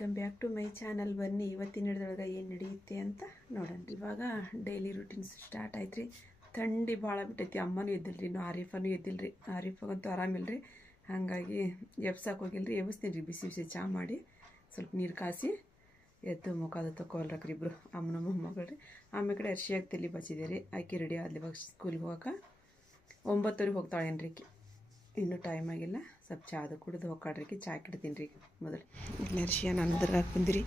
Welcome back to my channel. ಬನ್ನಿ ಇವತ್ತಿನ ಹಿಡಿದೊಳಗೆ ಏನು ನಡೆಯುತ್ತೆ ಅಂತ ನೋಡೋಣ. ಇವಾಗ ಡೈಲಿ ರೂಟೀನ್ಸ್ ಸ್ಟಾರ್ಟ್ ಆಯ್ತು ರೀ. ಥಂಡಿ ಭಾಳ ಬಿಟ್ಟೈತಿ. ಅಮ್ಮನೂ ಎದ್ದಿಲ್ರಿ, ಇನ್ನು ಆರೀಫನೂ ಎದ್ದಿಲ್ರಿ. ಆರೀಫಗಂತೂ ಆರಾಮಿಲ್ರಿ, ಹಾಗಾಗಿ ಎಬ್ಸಕ್ಕೆ ಹೋಗಿಲ್ರಿ. ಎಬ್ಸ್ತೀನಿ ರೀ, ಬಿಸಿ ಬಿಸಿ ಚಹಾ ಮಾಡಿ ಸ್ವಲ್ಪ ನೀರು ಕಾಸಿ ಎದ್ದು ಮುಖದ ತಗೊಳ್ರಕ್ರಿ ಇಬ್ಬರು ಅಮ್ಮನ ಮೊಮ್ಮಗಳು ರೀ. ಆಮೇಲೆ ಕಡೆ ಅರ್ಶಿಯಾಗಿ ತಲೆ ಬಚ್ಚಿದೆ ರೀ. ಆಕೆ ರೆಡಿ ಆದ್ಲಿ ಇವಾಗ ಸ್ಕೂಲ್ಗೆ ಹೋಗಕ್ಕೆ. 9:00 ಹೋಗ್ತಾಳೇನ್ರಿ ಆಕೆ, ಇನ್ನೂ ಟೈಮ್ ಆಗಿಲ್ಲ. ಸ್ವಲ್ಪ ಚಾದು ಕುಡಿದು ಹೋಗ್ಕಾಡ್ರಿ. ಚಹಾ ಇಡ್ತೀನಿ ರೀ ಮೊದಲು. ಇಲ್ಲಿ ಅರ್ಶಿಯ ನಾನು ಅದ್ರಾಗ ಬಂದಿರಿ.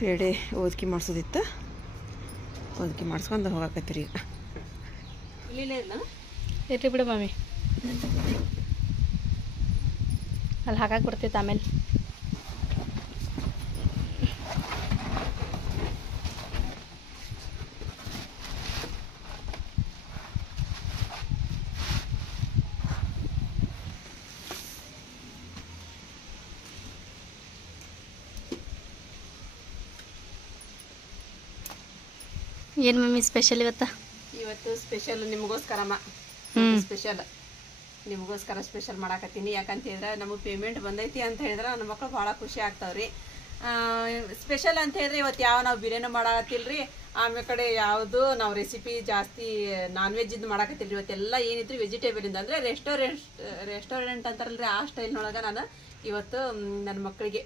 ಪೇಡೆ ಓದ್ಕೆ ಮಾಡಿಸೋದಿತ್ತು, ಓದ್ಕೆ ಮಾಡಿಸ್ಕೊಂಡು ಹೋಗಾಕತ್ತೀರಿ ಈಗ. ಇರ್ರಿ ಬಿಡು ಮಮ್ಮಿ, ಅಲ್ಲಿ ಹಾಕಕ್ಕೆ ಬರ್ತೈತೆ ಆಮೇಲೆ. ಏನು ಮಮ್ಮಿ ಸ್ಪೆಷಲ್ ಇವತ್ತು ಸ್ಪೆಷಲ್ ನಿಮಗೋಸ್ಕರಮ್ಮ. ಸ್ಪೆಷಲ್ ನಿಮಗೋಸ್ಕರ ಸ್ಪೆಷಲ್ ಮಾಡಾಕತ್ತೀನಿ. ಯಾಕಂತ ಹೇಳಿದ್ರೆ ನಮಗೆ ಪೇಮೆಂಟ್ ಬಂದೈತಿ ಅಂತ ಹೇಳಿದ್ರೆ ನನ್ನ ಮಕ್ಕಳು ಭಾಳ ಖುಷಿ ಆಗ್ತಾವ್ರಿ. ಸ್ಪೆಷಲ್ ಅಂತ ಹೇಳಿದ್ರೆ ಇವತ್ತು ನಾವು ಬಿರಿಯಾನಿ ಮಾಡಾಕತ್ತಿಲ್ರಿ. ಆಮೇಲೆ ಕಡೆ ಯಾವುದು ನಾವು ರೆಸಿಪಿ ಜಾಸ್ತಿ ನಾನ್ ವೆಜ್ ಇದು ಮಾಡಾಕತ್ತಿಲ್ರಿ. ಇವತ್ತೆಲ್ಲ ಏನಿದ್ರು ವೆಜಿಟೇಬಲಿಂದ, ಅಂದರೆ ರೆಸ್ಟೋರೆಂಟ್ ಅಂತಾರಲ್ರಿ, ಆ ಸ್ಟೈಲ್ನೊಳಗೆ ನಾನು ಇವತ್ತು ನನ್ನ ಮಕ್ಕಳಿಗೆ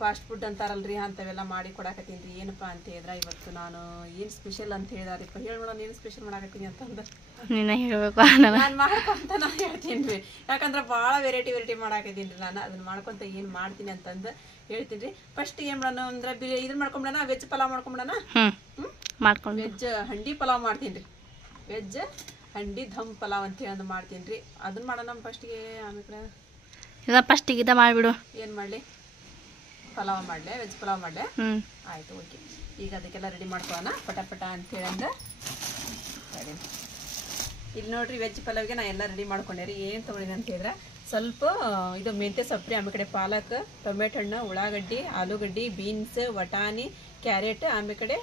ಫಾಸ್ಟ್ ಫುಡ್ ಅಂತಾರಲ್ರಿ ಅಂಥವೆಲ್ಲ ಮಾಡಿ ಕೊಡಾಕತ್ತೀನಿ ರೀ. ಏನಪ್ಪ ಅಂತ ಹೇಳಿದ್ರೆ ಇವತ್ತು ನಾನು ಏನು ಸ್ಪೆಷಲ್ ಅಂತ ಹೇಳಿದಾರಿಪ್ಪ, ಹೇಳ್ಬಿಡೋಣ ಏನು ಸ್ಪೆಷಲ್ ಮಾಡಾಕತ್ತೀನಿ ಅಂತಂದು ನೀನು ಹೇಳಬೇಕು. ನಾನು ಮಾಡ್ಕೊಂತ ನಾನು ಹೇಳ್ತೀನಿ ರೀ. ಯಾಕಂದ್ರೆ ಭಾಳ ವೆರೈಟಿ ಮಾಡಾಕತ್ತೀನಿ ರೀ. ನಾನು ಅದನ್ನ ಮಾಡ್ಕೊತ ಏನು ಮಾಡ್ತೀನಿ ಅಂತಂದು ಹೇಳ್ತೀನಿ ರೀ. ಫಸ್ಟ್ ಏನು ಮಾಡೋಣ ಅಂದ್ರೆ ಇದನ್ನ ಮಾಡ್ಕೊಂಬಿಡೋಣ, ವೆಜ್ ಪಲಾವ್ ಮಾಡ್ಕೊಂಬಿಡೋಣ. ಮಾಡ್ಕೊಂಡು ವೆಜ್ ಹಂಡಿ ಪಲಾವ್ ಮಾಡ್ತೀನಿ ರೀ. ವೆಜ್ ಹಂಡಿ ಧಮ್ ಪಲಾವ್ ಅಂತ ಹೇಳಿ ಮಾಡ್ತೀನಿ ರೀ. ಅದನ್ನ ಮಾಡೋಣ ಫಸ್ಟಿಗೆ. ಆಮೇಲೆ ಫಸ್ಟಿಗೆ ಇದು ಮಾಡಿಬಿಡು. ಏನು ಮಾಡಲಿ, ಪಲಾವ್ ಮಾಡಲೆ, ವೆಜ್ ಪಲಾವ್ ಮಾಡಲೆ. ಆಯಿತು, ಓಕೆ. ಈಗ ಅದಕ್ಕೆಲ್ಲ ರೆಡಿ ಮಾಡ್ಕೊಳ್ಳೋಣ ಪಟ ಅಂತೇಳಿ ಅಂದ್ರೆ ರೆಡಿ. ಇಲ್ಲಿ ನೋಡ್ರಿ, ವೆಜ್ ಪಲಾವ್ಗೆ ನಾ ಎಲ್ಲ ರೆಡಿ ಮಾಡ್ಕೊಂಡೆ ರೀ. ಏನು ತೊಗೊಂಡಿನಿ ಅಂತ ಹೇಳಿದ್ರೆ ಸ್ವಲ್ಪ ಇದು ಮೆಂತ್ಯ ಸೊಪ್ಪು, ಆಮೇಲೆ ಕಡೆ ಪಾಲಕ್, ಟೊಮೆಟೊ ಹಣ್ಣು, ಉಳ್ಳಾಗಡ್ಡಿ, ಆಲೂಗಡ್ಡಿ, ಬೀನ್ಸ್, ವಟಾಣಿ, ಕ್ಯಾರೆಟ್, ಆಮೇಲೆ ಕಡೆ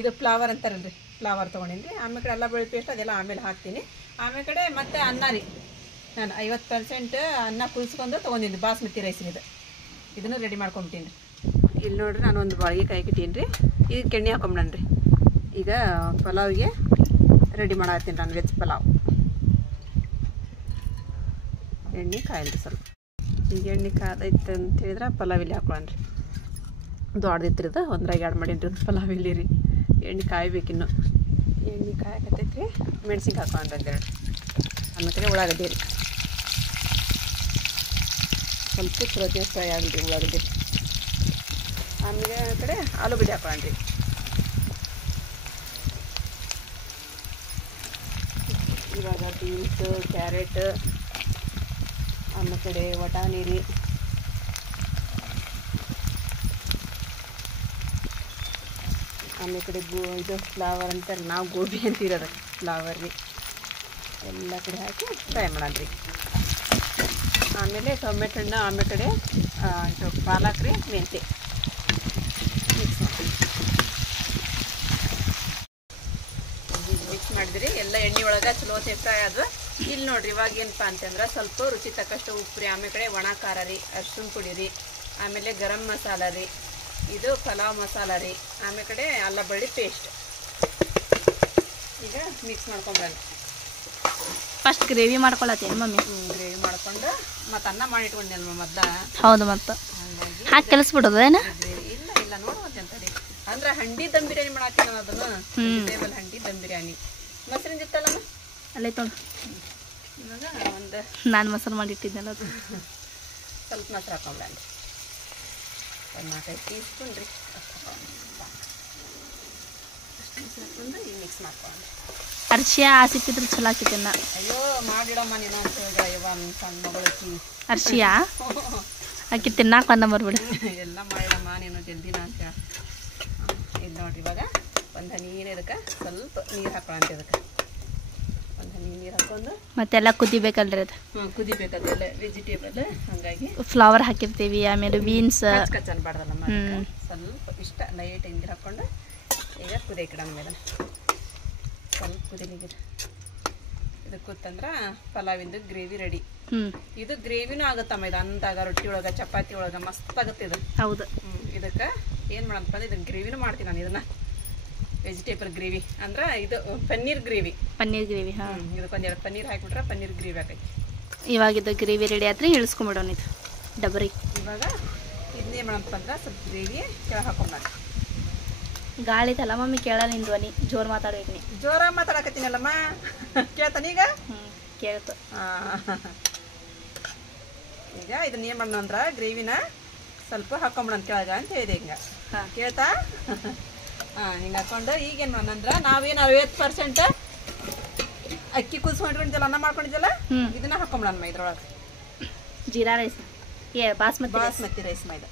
ಇದು ಫ್ಲವರ್ ಅಂತಾರಲ್ರಿ, ಫ್ಲವರ್ ತೊಗೊಂಡಿನಿ ರೀ. ಆಮೇಲೆ ಕಡೆ ಎಲ್ಲ ಬೆಳ್ಳುಳ್ಳಿ ಪೇಸ್ಟ್ ಅದೆಲ್ಲ ಆಮೇಲೆ ಹಾಕ್ತೀನಿ. ಆಮೇಲೆ ಕಡೆ ಮತ್ತೆ ಅನ್ನ ರೀ, ನಾನು 50% ಅನ್ನ ಕುದಿಸ್ಕೊಂಡು ತೊಗೊಂಡಿನಿ, ಬಾಸ್ಮತಿ ರೈಸಿನಿದು. ಇದನ್ನು ರೆಡಿ ಮಾಡ್ಕೊಂಬಿಟ್ಟೀನಿ ರೀ. ಇಲ್ಲಿ ನೋಡ್ರಿ, ನಾನು ಒಂದು ಬಾಳಿಗೆ ಕಾಯಿ ಇಟ್ಟೀನಿ ರೀ. ಇದಕ್ಕೆ ಎಣ್ಣೆ ಹಾಕೊಂಬಿಡೋಣ ರೀ. ಈಗ ಪಲಾವಿಗೆ ರೆಡಿ ಮಾಡತ್ತೀನಿ ನಾನು, ವೆಜ್ ಪಲಾವ್. ಎಣ್ಣೆ ಕಾಯಿಲ್ರಿ ಸ್ವಲ್ಪ. ಈಗ ಎಣ್ಣೆ ಕಾದೈತೆ ಅಂತ ಹೇಳಿದ್ರೆ ಪಲಾವ್ ಇಲ್ಲಿ ಹಾಕೊಳ್ಳೋಣ ರೀ. ದೊಡ್ಡದಿತ್ತು ಒಂದ್ರಾಗ ಆ್ಯಡ್ ಮಾಡೀನಿ ರೀ ಪಲಾವ್ ಇಲ್ಲಿ ರೀ. ಎಣ್ಣೆ ಕಾಯ್ಬೇಕಿನ್ನು. ಎಣ್ಣೆ ಕಾಯಕತ್ತೈತಿ ರೀ. ಮೆಣ್ಸಿಗೆ ಹಾಕೊಳ್ಳೋಣ ಅಂದೇಳಿ. ಆಮೇಲೆ ಉಳ್ಳಾಗಡ್ಡಿ ರೀ, ಸ್ವಲ್ಪ ಚಲೋತ್ನ ಫ್ರೈ ಆಗಲಿ ಉಳ್ಳಾಗಡ್ಡಿ. ಆಮೇಲೆ ಕಡೆ ಆಲೂಗಡ್ಡೆ ಹಾಕೊಳ್ಳೋಣ ರೀ. ಇವಾಗ ಬೀನ್ಸ್, ಕ್ಯಾರೆಟ್, ಆಮೇಲೆ ಕಡೆ ವಟಾಣಿ ರೀ, ಆಮೇಲೆ ಕಡೆ ಇದು ಫ್ಲವರ್ ಅಂತಾರೆ, ನಾವು ಗೋಬಿ ಅಂತೀರದ ಫ್ಲವರ್ ರೀ. ಎಲ್ಲ ಕಡೆ ಹಾಕಿ ಫ್ರೈ ಮಾಡೋಣ ರೀ. ಆಮೇಲೆ ಟೊಮೆಟೊ ಹಣ್ಣು, ಆಮೇಲೆ ಕಡೆ ಪಾಲಕ್ ರೀ, ಮೆಂತ್ಯ ಮಿಕ್ಸ್ ಮಾಡಿ ಮಿಕ್ಸ್ ಮಾಡಿದ್ರಿ. ಎಲ್ಲ ಎಣ್ಣೆ ಒಳಗೆ ಚಲೋ ಫ್ರೈ ಆದ್ವು. ಇಲ್ಲಿ ನೋಡ್ರಿ, ಇವಾಗ ಏನಪ್ಪ ಅಂತಂದ್ರೆ ಸ್ವಲ್ಪ ರುಚಿ ತಕ್ಕಷ್ಟು ಉಪ್ಪು ರೀ, ಆಮೇಲೆ ಕಡೆ ಒಣ ಖಾರ ರೀ, ಅರ್ಶಿನ ಪುಡಿ ರೀ, ಆಮೇಲೆ ಗರಂ ಮಸಾಲ ರೀ, ಇದು ಪಲಾವ್ ಮಸಾಲ ರೀ, ಆಮೇಲೆ ಕಡೆ ಅಲ್ಲ ಬೆಳ್ಳಿ ಪೇಸ್ಟ್. ಈಗ ಮಿಕ್ಸ್ ಮಾಡ್ಕೊಂಡ್ಬರೋಣ. ಫಸ್ಟ್ ಗ್ರೇವಿ ಮಾಡ್ಕೊಳತ್ತೇನು ಮಮ್ಮಿ? ಗ್ರೇವಿ ಮಾಡ್ಕೊಂಡು ಮತ್ತೆ ಅನ್ನ ಮಾಡಿಟ್ಕೊಂಡೆ ಅಲ್ವ ಮೊದ್ಲ. ಹೌದು, ಮತ್ತೆ ಹಾಕಿ ಕಲಿಸ್ಬಿಡೋದೇನ? ಇಲ್ಲ ನೋಡುವಂತೆ ಅಂತಡಿ. ಅಂದ್ರೆ ಹಂಡಿ ದಮ್ ಬಿರಿಯಾನಿ ಮಾಡತ್ತೀನಿ ನಾನು. ಅದನ್ನು ವೆಜಿಟೇಬಲ್ ಹಂಡಿ ದಮ್ ಬಿರಿಯಾನಿ. ಮೊಸರಿನ ಇತ್ತಲ್ಲಮ್ಮ ಅಲ್ಲೇ ತೊಗೊಂಡು. ಇವಾಗ ಒಂದು ನಾನು ಮೊಸರು ಮಾಡಿಟ್ಟಿದ್ದೆಲ್ಲ, ಅದು ಸ್ವಲ್ಪ ಮೊಸರು ಹಾಕೊಂಡ್ರಿ. ಒಂದು 4-5 ಟೀ ಸ್ಪೂನ್ ರೀ ಹಾಕೊಂಡು ಈಗ ಮಿಕ್ಸ್ ಮಾಡ್ಕೊಂಡು. ಅರ್ಶಿಯ ಆಸಿಟ್ಟಿದ್ರೆ ಚಲೋ ಆಕಿತ್ತೇನ? ಅಯ್ಯೋ ಮಾಡಿಡಮ್ಮ ನೀನು ಅಂತ ಹೇಳಿದ್ರೆ ಇವ ಸಣ್ಣ ಮಗಳಕ್ಕಿ ಅರ್ಶಿಯ ಆಕಿ ತಿನ್ನಾಕ ಬಂದ ಬರ್ಬಿಡಿ. ಎಲ್ಲ ಮಾಡಿಡಮ್ಮ ನೀನು ಜಲ್ದಿನ ಅಂತ. ಇದು ನೋಡ್ರಿ, ಇವಾಗ ಒಂದು ಹನಿ ಇದಕ್ಕೆ ಸ್ವಲ್ಪ ನೀರು ಹಾಕೊಳ್ಳೋಂತ. ಇದಕ್ಕೆ ಒಂದು ಹನಿ ನೀರು ಹಾಕೊಂಡು ಮತ್ತೆಲ್ಲ ಕುದಿಬೇಕಲ್ರಿ ಅದು? ಕುದಿಬೇಕದು ಎಲ್ಲ ವೆಜಿಟೇಬಲ್, ಹಾಗಾಗಿ ಫ್ಲವರ್ ಹಾಕಿರ್ತೀವಿ, ಆಮೇಲೆ ಬೀನ್ಸ್ ಕಚ್ಚ ಅನ್ಬಾರ್ದಲ್ಲಮ್ಮ. ಸ್ವಲ್ಪ ಇಷ್ಟ ಲೈಟ್ ನೀರು ಹಾಕ್ಕೊಂಡು ಈಗ ಕುದಿಯಕ್ಕೆ ಇಡೋಣ. ಮೇಲೆ ಸ್ವಲ್ಪ ಕುದಿಲಿಕ್ಕೆ ಇದು ಕೂತಂದ್ರ ಪಲಾವಿಂದು ಗ್ರೇವಿ ರೆಡಿ. ಹ್ಮ್ ಇದು ಗ್ರೇವಿನೂ ಆಗತ್ತಮ್ಮ. ಇದು ಅಂದಾಗ ರೊಟ್ಟಿ ಒಳಗ ಚಪಾತಿ ಒಳಗ ಮಸ್ತ್ ಆಗತ್ತೆ ಇದು. ಹೌದು. ಇದಕ್ಕೆ ಏನು ಮಾಡಂತ ಅಂದ್ರೆ ಇದನ್ನ ಗ್ರೇವಿನೂ ಮಾಡ್ತೀನಿ ನಾನು. ಇದನ್ನ ವೆಜಿಟೇಬಲ್ ಗ್ರೇವಿ ಅಂದ್ರೆ ಇದು ಪನ್ನೀರ್ ಗ್ರೇವಿ. ಪನ್ನೀರ್ ಗ್ರೇವಿ. ಹಾ, ಇದಕ್ಕೊಂದೆರಡು ಪನ್ನೀರ್ ಹಾಕಿಬಿಟ್ರೆ ಪನ್ನೀರ್ ಗ್ರೇವಿ ಆಕೈತಿ. ಇವಾಗ ಇದು ಗ್ರೇವಿ ರೆಡಿ ಆದ್ರೆ ಇಳಿಸ್ಕೊಂಬಿಡೋಣ ಇದು ಡಬರಿ. ಇವಾಗ ಇದನ್ನೇನು ಮಾಡಂತ ಅಂದ್ರೆ ಸ್ವಲ್ಪ ಗ್ರೇವಿ ಕೆಳಗೆ ಹಾಕೊಂಬಾರ. ಗಾಳಿ ಇದಲ್ಲ ಮಮ್ಮಿ, ಕೇಳಲ್ಲ ನಿನ್ ಧ್ವನಿ. ಜೋರ್ ಮಾತಾಡ್ಬೇಕು ನೀ. ಜೋರಾಗಿ ಮಾತಾಡಕತ್ತೀನಲ್ಲಮ್ಮ, ಕೇಳ್ತಾನೀಗ? ಕೇಳ್ತು. ಈಗ ಇದನ್ನ ಏನು ಮಾಡೋಣ ಅಂದ್ರೆ ಗ್ರೇವಿನ ಸ್ವಲ್ಪ ಹಾಕೊಂಬಿಡೋಣ ಕೆಳಗ ಅಂತ ಹೇಳಿದೆ. ಹಿಂಗ ಕೇಳ್ತಾ? ಹಿಂಗೆ ಹಾಕೊಂಡು ಈಗೇನು ಮಾಡೋಣ ಅಂದ್ರೆ ನಾವೇನು 50% ಅಕ್ಕಿ ಕುದಿಸ್ಕೊಂಡಿಲ್ಲ, ಅನ್ನ ಮಾಡ್ಕೊಂಡಿದ್ದಲ್ಲ, ಇದನ್ನ ಹಾಕೊಂಬಿಡೋಣ ಇದ್ರೊಳಗೆ. ಜೀರಾ ರೈಸ್, ಬಾಸ್ಮತಿ ರೈಸ್ ಇದು.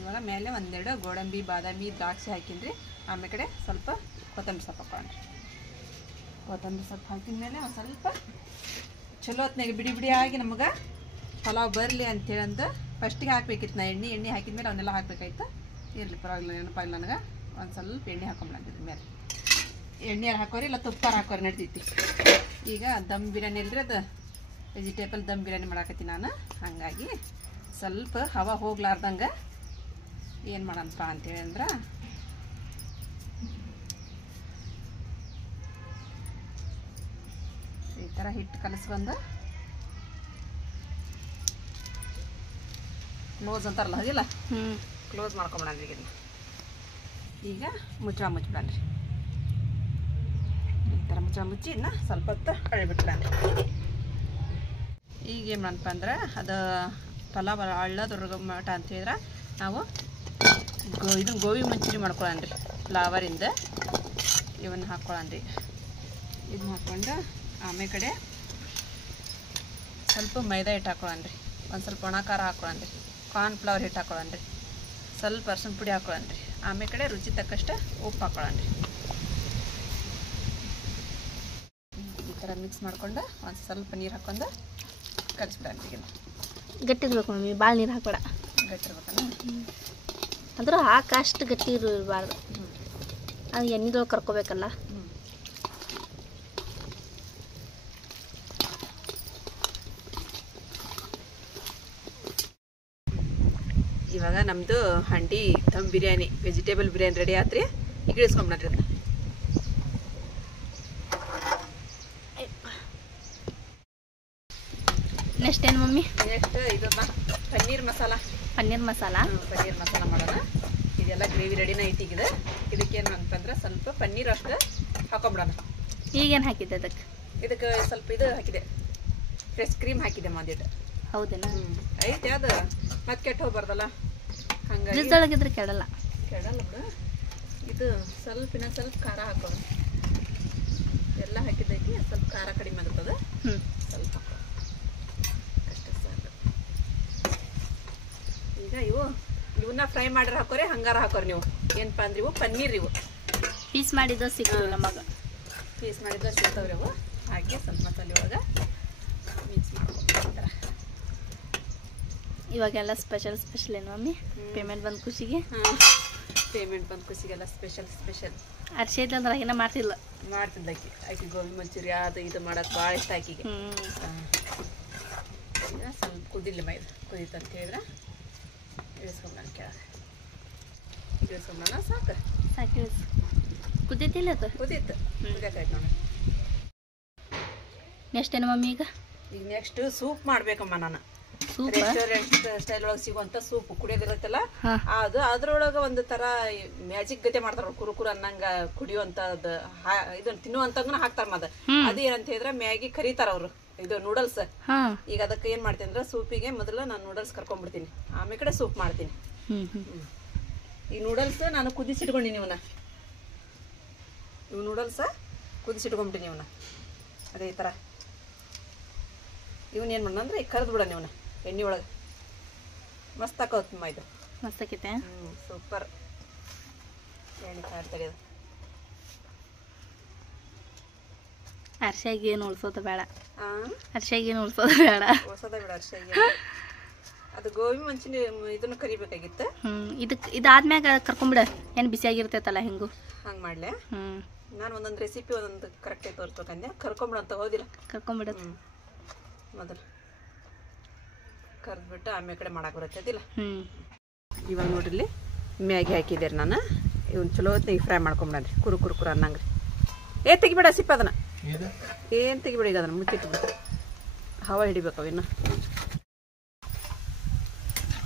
ಇವಾಗ ಮೇಲೆ ಒಂದೆರಡು ಗೋಡಂಬಿ, ಬಾದಾಮಿ, ದ್ರಾಕ್ಷಿ ಹಾಕಿನ್ರಿ. ಆಮೇಲೆ ಕಡೆ ಸ್ವಲ್ಪ ಕೊತ್ತಂಬರಿ ಸೊಪ್ಪು ಹಾಕೊಂಡ್ರಿ. ಕೊತ್ತಂಬರಿ ಸೊಪ್ಪು ಹಾಕಿದ ಮೇಲೆ ಒಂದು ಸ್ವಲ್ಪ ಚಲೋ ಹೊತ್ನಾಗ ಬಿಡಿ ಬಿಡಿಯಾಗಿ ನಮಗೆ ಪಲಾವ್ ಬರಲಿ ಅಂತೇಳಿ ಅಂತ ಫಸ್ಟಿಗೆ ಹಾಕ್ಬೇಕಿತ್ತು. ನಾ ಎಣ್ಣೆ ಹಾಕಿದ್ಮೇಲೆ ಅವನ್ನೆಲ್ಲ ಹಾಕ್ಬೇಕಾಯ್ತು. ಇರಲಿ ಪರವಾಗಿಲ್ಲ, ನೆನಪಾಗಿಲ್ಲ ನನಗೆ. ಒಂದು ಸ್ವಲ್ಪ ಎಣ್ಣೆ ಹಾಕೊಂಬಿಡಂತಿದ್ದ ಮೇಲೆ. ಎಣ್ಣೆ ಹಾಕೋರಿ ಇಲ್ಲ ತುಪ್ಪ ಹಾಕೋರಿ ನಡ್ತೈತಿ. ಈಗ ದಮ್ ಬಿರಿಯಾನಿ ಇಲ್ರಿ, ಅದು ವೆಜಿಟೇಬಲ್ ದಮ್ ಬಿರಿಯಾನಿ ಮಾಡಾಕತ್ತೀನಿ ನಾನು. ಹಾಗಾಗಿ ಸ್ವಲ್ಪ ಹವಾ ಹೋಗ್ಲಾರ್ದಂಗೆ ಏನು ಮಾಡೋಣಪ್ಪ ಅಂತೇಳಿ ಅಂದ್ರೆ ಈ ಥರ ಹಿಟ್ಟು ಕಲಸ್ಕೊಂಡು ಕ್ಲೋಸ್ ಅಂತಾರಲ್ಲ ಅದಿಲ್ಲ, ಕ್ಲೋಸ್ ಮಾಡ್ಕೊಂಬಿಡಣ್ರಿ. ಈಗ ಮುಚ್ಚಿಬಿಡಣ್ರಿ. ಈ ಥರ ಮುಚ್ಚಿ ಇನ್ನು ಸ್ವಲ್ಪ ಹೊತ್ತು ಅಳಿಬಿಟ್ಬಿಡಣ್ರಿ. ಈಗ ಏನು ಮಾಡಪ್ಪ ಅಂದ್ರೆ ಅದು ಪಲಾವ್ ಹಳ್ಳದವ್ರಿಗೆ ಮಟ ಅಂತ ಹೇಳಿದ್ರೆ ನಾವು ಇದನ್ನ ಗೋಬಿ ಮಂಚೂರಿ ಮಾಡ್ಕೊಳ್ಳೋಣ್ರಿ. ಫ್ಲವರಿಂದ ಇವನ್ನ ಹಾಕ್ಕೊಳ್ಳೋಣ್ರಿ. ಇದನ್ನ ಹಾಕ್ಕೊಂಡು ಆಮೇಲೆ ಕಡೆ ಸ್ವಲ್ಪ ಮೈದಾ ಹಿಟ್ಟು ಹಾಕ್ಕೊಳ್ಳೋಣ್ರಿ. ಒಂದು ಸ್ವಲ್ಪ ಒಣ ಖಾರ ಹಾಕ್ಕೊಳ್ಳೋಣ್ರಿ. ಕಾರ್ನ್ಫ್ಲವರ್ ಹಿಟ್ಟು ಹಾಕ್ಕೊಳ್ಳೋಣ್ರಿ. ಸ್ವಲ್ಪ ಅರ್ಶಿನ ಪುಡಿ ಹಾಕ್ಕೊಳ್ಳೋಣ್ರಿ. ಆಮೇಲೆ ಕಡೆ ರುಚಿ ತಕ್ಕಷ್ಟು ಉಪ್ಪು ಹಾಕ್ಕೊಳ್ಳೋಣ್ರಿ. ಈ ಥರ ಮಿಕ್ಸ್ ಮಾಡ್ಕೊಂಡು ಒಂದು ಸ್ವಲ್ಪ ನೀರು ಹಾಕ್ಕೊಂಡು ಕಲಿಸ್ಬಿಡಣ್ರಿ. ಗಟ್ಟಿರ್ಬೇಕು ಮಮ್ಮಿ, ಭಾಳ ನೀರು ಹಾಕ್ಬೇಡ. ಗಟ್ಟಿರ್ಬೇಕಲ್ಲ, ಅಂದ್ರೆ ಅಷ್ಟು ಗಟ್ಟಿ ಇರಬಾರ್ದು. ಅದು ಎಣ್ಣೆದೊಳಗೆ ಕರ್ಕೋಬೇಕಲ್ಲ. ಇವಾಗ ನಮ್ಮದು ಹಂಡಿ ದಮ್ ಬಿರಿಯಾನಿ ವೆಜಿಟೇಬಲ್ ಬಿರಿಯಾನಿ ರೆಡಿ ಆತ್ರಿ. ಈಗ ಇಳಿಸ್ಕೊಂಬಿಡ್ರಿ ಅದನ್ನ. ನೆಕ್ಸ್ಟ್ ಏನು ಮಮ್ಮಿ? ನೆಕ್ಸ್ಟ್ ಇದನ್ನ ಪನ್ನೀರ್ ಮಸಾಲ. ಪನ್ನೀರ್ ಮಸಾಲ ಮಾಡೋಣ. ಇದೆಲ್ಲ ಗ್ರೇವಿ ರೆಡಿನ ಐತಿಗಿದೆ. ಇದಕ್ಕೇನು ಅಂತಂದ್ರೆ ಸ್ವಲ್ಪ ಪನ್ನೀರ್ ಅಷ್ಟು ಹಾಕೊಂಬಿಡೋಣ. ಈಗೇನು ಹಾಕಿದ್ದೆ ಅದಕ್ಕೆ? ಇದಕ್ಕೆ ಸ್ವಲ್ಪ ಇದು ಹಾಕಿದೆ, ಫ್ರೆಶ್ ಕ್ರೀಮ್ ಹಾಕಿದೆ ಮಾಡಿಟ್ಟು. ಹೌದೇನಾ? ಐತೆ ಅದು ಮತ್ತೆ ಕೆಟ್ಟು ಹೋಗ್ಬಾರ್ದಲ್ಲ, ಹಂಗಾಗಿ ಫ್ರಿಜ್ಜೊಳಗಿದ್ರೆ ಕೆಡಲ್ಲ ಬಿಡು. ಇದು ಸ್ವಲ್ಪ ಖಾರ ಹಾಕೋಣ. ಎಲ್ಲ ಹಾಕಿದ್ದೈತಿ, ಸ್ವಲ್ಪ ಖಾರ ಕಡಿಮೆ ಆಗುತ್ತದೆ. ಸ್ವಲ್ಪ ಅಷ್ಟೇ ಸಾಕು. ಈಗ ಇವನ್ನ ಫ್ರೈ ಮಾಡಿರ ಹಾಕೋರಿ, ಹಂಗಾರ ಹಾಕೋರಿ ನೀವು. ಏನಪ್ಪ ಅಂದ್ರೆ ಇವು ಪನ್ನೀರ್, ಇವು ಪೀಸ್ ಮಾಡಿದ್ದು ಸಿಕ್ಕಿಲ್ಲ ನಮಗೆ. ಪೀಸ್ ಮಾಡಿದ್ದು ಸಿಗ್ತಾವ್ರಿ ಅವು. ಹಾಕಿ ಸ್ವಲ್ಪ ಮಸಾಲೆ ಒಳಗೆ ಮಿಕ್ಸ್ ಮಾಡ್ಕೊಳ್ತಾರ. ಇವಾಗೆಲ್ಲ ಸ್ಪೆಷಲ್ ಏನು ಮಮ್ಮಿ? ಪೇಮೆಂಟ್ ಬಂದು ಖುಷಿಗೆ? ಪೇಮೆಂಟ್ ಬಂದು ಖುಷಿಗೆಲ್ಲ ಸ್ಪೆಷಲ್. ಅರ್ಶಿ ಇದ್ದಂದ್ರೆ ಏನೋ ಮಾಡ್ತಿಲ್ಲ. ಮಾಡ್ತಿದ್ದಕ್ಕೆ ಆಕಿ ಗೋಬಿ ಮಂಚೂರಿ ಅದು ಇದು ಮಾಡೋದು ಭಾಳ ಇಷ್ಟ ಆಕಿಗೆ. ಈಗ ಸ್ವಲ್ಪ ಕುದಿಲಿ ಇದು ಕುದೀತು ಅಂತ ಹೇಳಿದ್ರೆ ಇಳಿಸ್ಕೊಂಬ ಕೆಳಗೆ. ಇಳಿಸ್ಕೊಂಬ ಸಾಕು ಕುದೀತಿಲ್ಲ ಅದು? ಕುದೀತು, ಕುದಿಯಕಾಯ್ತು ನೋಡಿ. ನೆಕ್ಸ್ಟ್ ಏನು ಮಮ್ಮಿ? ಈಗ ನೆಕ್ಸ್ಟ್ ಸೂಪ್ ಮಾಡ್ಬೇಕಮ್ಮ ನಾನು. ರೆಸ್ಟೋರೆಂಟ್ ಸ್ಟೈಲ್ ಒಳಗೆ ಸಿಗುವಂತ ಸೂಪ್ ಕುಡಿಯೋದಿರತ್ತಲ್ಲ, ಅದು ಅದ್ರೊಳಗ ಒಂದು ತರ ಮ್ಯಾಜಿಕ್ ಗತೆ ಮಾಡ್ತಾರ. ಕುರುಕುರು ಅನ್ನಂಗ ಕುಡಿಯುವಂತದ್ದು ಇದನ್ನ ತಿನ್ನುವಂತಂಗನ ಹಾಕ್ತಾರ. ಅದು ಏನಂತ ಹೇಳಿದ್ರೆ ಮ್ಯಾಗಿ ಕರೀತಾರ ಅವ್ರು, ಇದು ನೂಡಲ್ಸ್. ಈಗ ಅದಕ್ಕೆ ಏನ್ ಮಾಡ್ತೀನಿ ಅಂದ್ರೆ ಸೂಪಿಗೆ ಮೊದಲು ನಾನು ನೂಡಲ್ಸ್ ಕರ್ಕೊಂಡ್ಬಿಡ್ತೀನಿ, ಆಮೇಲೆ ಕಡೆ ಸೂಪ್ ಮಾಡ್ತೀನಿ. ಈ ನೂಡಲ್ಸ್ ನಾನು ಕುದಿಸಿಟ್ಕೊಂಡಿನಿ. ಇವು ನೂಡಲ್ಸ್ ಕುದಿಸಿಟ್ಕೊಂಡ್ಬಿಟ್ಟಿನಿ. ಇವನ್ನ ಅದೇ ಈ ತರ ಇವನ್ ಏನ್ ಮಾಡೋಣ ಅಂದ್ರೆ ಈಗ ಕರೆದು ಬಿಡೋಣ. ಇವನ್ನ ಎಣ್ಣೆ ಒಳಗೆ ಮಸ್ತ್ ಹಾಕೋತಮ್ಮ. ಇದು ಮಸ್ತ್ ಆಕೈತೆ. ಸೂಪರ್. ಎಣ್ಣೆ ಕಾಡ್ತದೆ ಅದು. ಅರ್ಶಿಗೆ ಏನು ಉಳ್ಸೋದು ಬೇಡ. ಉಳ್ಸೋದ ಬೇಡ ಅರ್ಶಿಗೆ. ಅದು ಗೋಬಿ ಮಂಚೂರಿ ಇದನ್ನು ಕರಿಬೇಕಾಗಿತ್ತು. ಇದಾದ್ಮ್ಯಾಗ ಕರ್ಕೊಂಬಿಡ. ಏನು ಬಿಸಿಯಾಗಿರ್ತೈತಲ್ಲ ಹಿಂಗು. ಹಂಗೆ ಮಾಡ್ಲೆ. ನಾನು ಒಂದೊಂದು ರೆಸಿಪಿ ಒಂದೊಂದು ಕರೆಕ್ಟಾಗಿ ತೋರಿಸ್ಬೇಕಂದೆ ಕರ್ಕೊಂಬಿಡಂತ ಹೋದಿಲ್ಲ ಕರ್ಕೊಂಬಿಡೋದು ಮೊದಲು ಕರೆದ್ಬಿಟ್ಟು ಆಮೇಲೆ ಕಡೆ ಮಾಡಕ್ಕೆ ಬರುತ್ತದಿಲ್ಲ ಹ್ಞೂ ಇವಾಗ ನೋಡ್ರಿ ಮ್ಯಾಗಿ ಹಾಕಿದ್ದೀರಿ ನಾನು ಇವನು ಚಲೋ ಹೊತ್ತಿಗೆ ಫ್ರೈ ಮಾಡ್ಕೊಂಬಿಡ್ರಿ ಕುರು ಕುರು ಕುರು ಅನ್ನಂಗ್ರಿ ತೆಗಿಬೇಡ ಸಿಪ್ಪ ಅದನ್ನು ಏನು ತೆಗಿಬೇಡ ಈಗ ಅದನ್ನು ಮುಚ್ಚಿಟ್ಬಿಡ ಹವಾ ಹಿಡಿಬೇಕು ಅವಿನ್ನು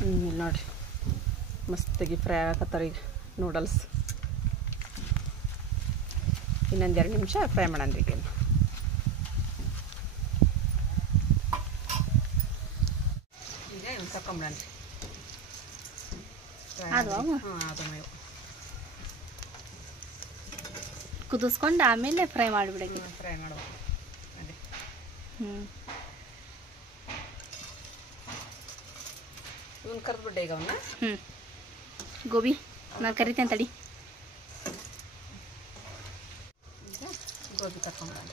ಇಲ್ಲಿ ನೋಡ್ರಿ ಮಸ್ತಾಗಿ ಫ್ರೈ ಆಗತ್ತಾರ ಈಗ ನೂಡಲ್ಸ್ ಇನ್ನೊಂದು 2 ನಿಮಿಷ ಫ್ರೈ ಮಾಡೋಣ ಈಗ ಈಗ ಇವ್ನು ತಕೊಂಬಿಡನ್ರಿ ಅದು ಹಾಂ ಅದು ಮೇವು ಕುದಿಸ್ಕೊಂಡು ಆಮೇಲೆ ಫ್ರೈ ಮಾಡಿಬಿಡಂಗೆ ಫ್ರೈ ಮಾಡ್ಬೇಕು ಅದೇ ಹ್ಞೂ ಇವನು ಕರೆದ್ಬಿಟ್ಟೆ ಈಗ ಅವನ್ನ ಹ್ಞೂ ಗೋಬಿ ನಾನು ಕರಿತೇನೆ ತಡಿ ಈಗ ಗೋಬಿ ತಕೊಂಬಿಡೋಣ